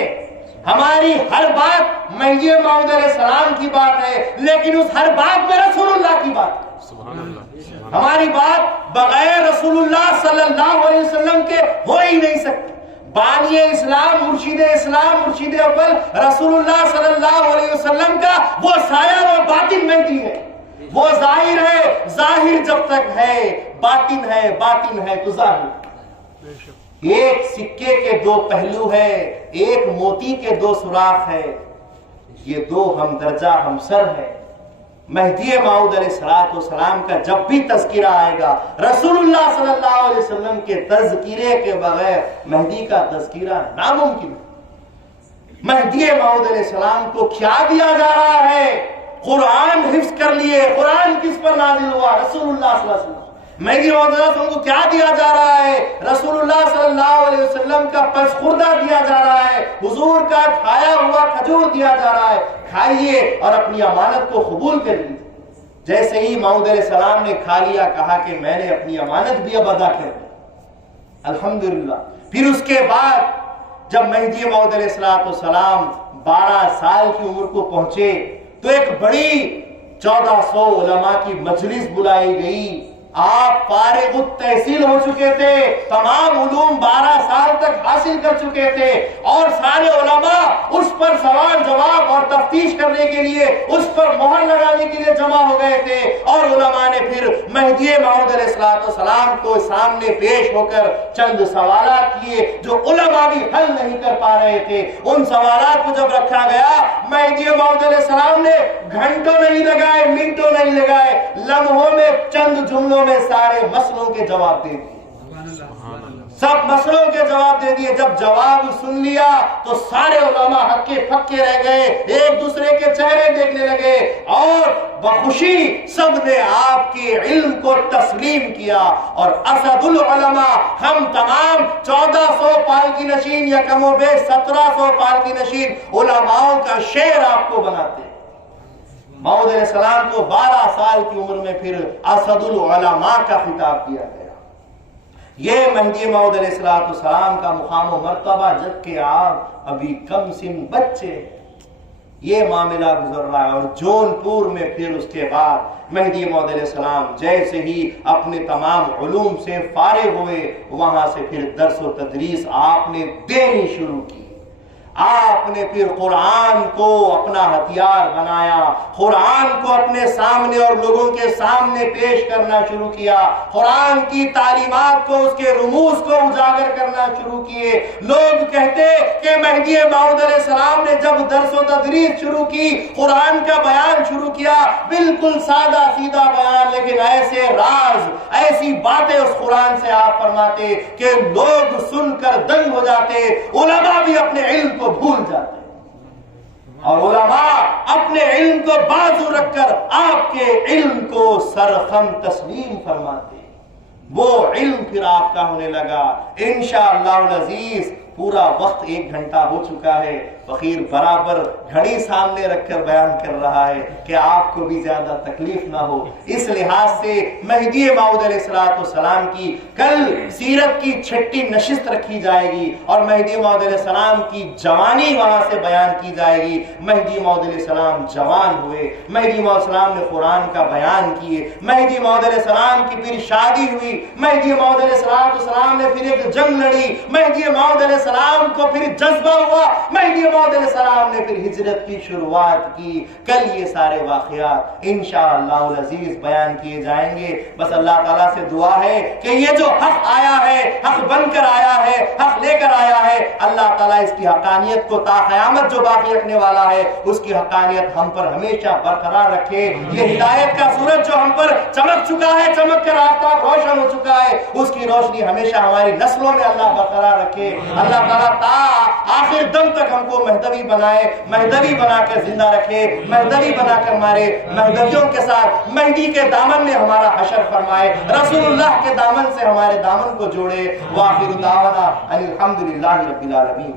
ہماری ہر بات مہدی موعود علیہ السلام کی بات ہے، لیکن اس ہر بات میں رسول اللہ کی بات ہے۔ سبحان اللہ، ہماری بات بغیر رسول اللہ صلی اللہ علیہ وسلم کے ہو ہی نہیں سکتی۔ بانی اسلام، مرشد اول رسول اللہ صلی اللہ علیہ وسلم کا وہ سایہ و باطن مہدی ہے، وہ ظاہر ہے، ظاہر جب تک ہے، باطن ہے تو ظاہر۔ ایک سکے کے 2 پہلو ہے، ایک موتی کے 2 سوراخ ہے، یہ 2 ہم درجہ ہم سر ہے۔ مہدی موعود علیہ السلام کا جب بھی تذکرہ آئے گا رسول اللہ صلی اللہ علیہ وسلم کے تذکرے کے بغیر مہدی کا تذکرہ ناممکن ہے۔ مہدی موعود علیہ السلام کو کیا دیا جا رہا ہے؟ قرآن حفظ کر لیے۔ قرآن کس پر نازل ہوا؟ رسول اللہ صلی اللہ علیہ وسلم۔ مہدی موعود علیہ السلام کو کیا دیا جا رہا ہے؟ رسول اللہ صلی اللہ علیہ وسلم کا پسخوردہ دیا جا رہا ہے، حضور کا کھایا ہوا کھجور دیا جا رہا ہے، کھائیے اور اپنی امانت کو قبول کر لیجیے۔ جیسے ہی موعود علیہ السلام نے کھا لیا، کہا کہ میں نے اپنی امانت بھی اب ادا کر دی، الحمدللہ۔ پھر اس کے بعد جب مہدی موعود علیہ السلام 12 سال کی عمر کو پہنچے تو ایک بڑی 1400 علماء کی مجلس بلائی گئی۔ آپ فارغ التحصیل ہو چکے تھے، تمام علوم 12 سال تک حاصل کر چکے تھے، اور سارے علماء اس پر سوال جواب اور تفتیش کرنے کے لیے، اس پر مہر لگانے کے لیے جمع ہو گئے تھے۔ اور علماء نے پھر مہدی موعود علیہ السلام کو سامنے پیش ہو کر چند سوالات کیے جو علماء بھی حل نہیں کر پا رہے تھے۔ ان سوالات کو جب رکھا گیا، مہدی موعود علیہ السلام نے گھنٹوں نہیں لگائے، منٹوں نہیں لگائے، لمحوں میں چند جملوں میں سارے مسئلوں کے جواب دے دیے، سب مسئلوں کے جواب دے دیے۔ جب جواب سن لیا تو سارے علماء ہکے پکے رہ گئے، ایک دوسرے کے چہرے دیکھنے لگے، اور بخوشی سب نے آپ کے علم کو تسلیم کیا۔ اور اسد العلماء، ہم تمام 1400 پالکی نشین یا کم و بیش 1700 پالکی نشین علماؤں کا شعر آپ کو بناتے ہیں۔ موعود علیہ السلام کو 12 سال کی عمر میں پھر اسد العلماء کا خطاب دیا گیا۔ یہ مہدی موعود علیہ السلام کا مقام و مرتبہ، جبکہ آپ ابھی کم سن بچے، یہ معاملہ گزر رہا ہے۔ اور جون پور میں پھر اس کے بعد مہدی موعود علیہ السلام جیسے ہی اپنے تمام علوم سے فارغ ہوئے، وہاں سے پھر درس و تدریس آپ نے دینی شروع کی۔ آپ نے پھر قرآن کو اپنا ہتھیار بنایا، قرآن کو اپنے سامنے اور لوگوں کے سامنے پیش کرنا شروع کیا، قرآن کی تعلیمات کو، اس کے رموز کو اجاگر کرنا شروع کیے۔ لوگ کہتے کہ مہدی موعود علیہ السلام نے جب درس و تدریس شروع کی، قرآن کا بیان شروع کیا، بالکل سادہ سیدھا بیان، لیکن ایسے راز، ایسی باتیں اس قرآن سے آپ فرماتے کہ لوگ سن کر دنگ ہو جاتے، علماء بھی اپنے علم کو بھول جاتے، اور علماء اپنے علم کو بازو رکھ کر آپ کے علم کو سرخم تسلیم فرماتے۔ وہ علم پھر آپ کا ہونے لگا۔ انشاءاللہ العزیز پورا وقت 1 گھنٹہ ہو چکا ہے، فقیر برابر گھڑی سامنے رکھ کر بیان کر رہا ہے کہ آپ کو بھی زیادہ تکلیف نہ ہو۔ اس لحاظ سے مہدی موعود علیہ السلام کی کل سیرت کی 6ٹی نشست رکھی جائے گی، اور مہدی موعود علیہ السلام کی جوانی وہاں سے بیان کی جائے گی۔ مہدی موعود علیہ السلام جوان ہوئے، مہدی موعود علیہ السلام نے قرآن کا بیان کیے، مہدی موعود علیہ السلام کی پھر شادی ہوئی، مہدی موعود علیہ السلام نے پھر ایک جنگ لڑی، مہدی موعود علیہ السلام کو پھر جذبہ ہوا، مہدی موعود علیہ السلام نے پھر ہجرت کی شروعات کی۔ کل یہ سارے واقعات انشاءاللہ العزیز بیان کیے جائیں گے۔ بس اللہ تعالیٰ سے دعا ہے کہ یہ جو حق آیا ہے، حق بن کر آیا ہے، حق لے کر آیا ہے، اللہ تعالیٰ اس کی حقانیت کو تا قیامت جو باقی رکھنے والا ہے، اس کی حقانیت ہم پر ہمیشہ برقرار رکھے۔ یہ ہدایت کا سورج جو ہم پر چمک چکا ہے، چمک کر آفتاب روشن ہو چکا ہے، اس کی روشنی ہمیشہ ہماری نسلوں میں اللہ برقرار رکھے۔ اللہ تعالیٰ تا آخر دم تک ہم کو مہدوی بنائے، مہدوی بنا کر زندہ رکھے، مہدوی بنا کر مارے، مہدویوں کے ساتھ مہدی کے دامن میں ہمارا حشر فرمائے، رسول اللہ کے دامن سے ہمارے دامن کو جوڑے۔ وآخر دعوانا ان الحمدللہ رب العالمین۔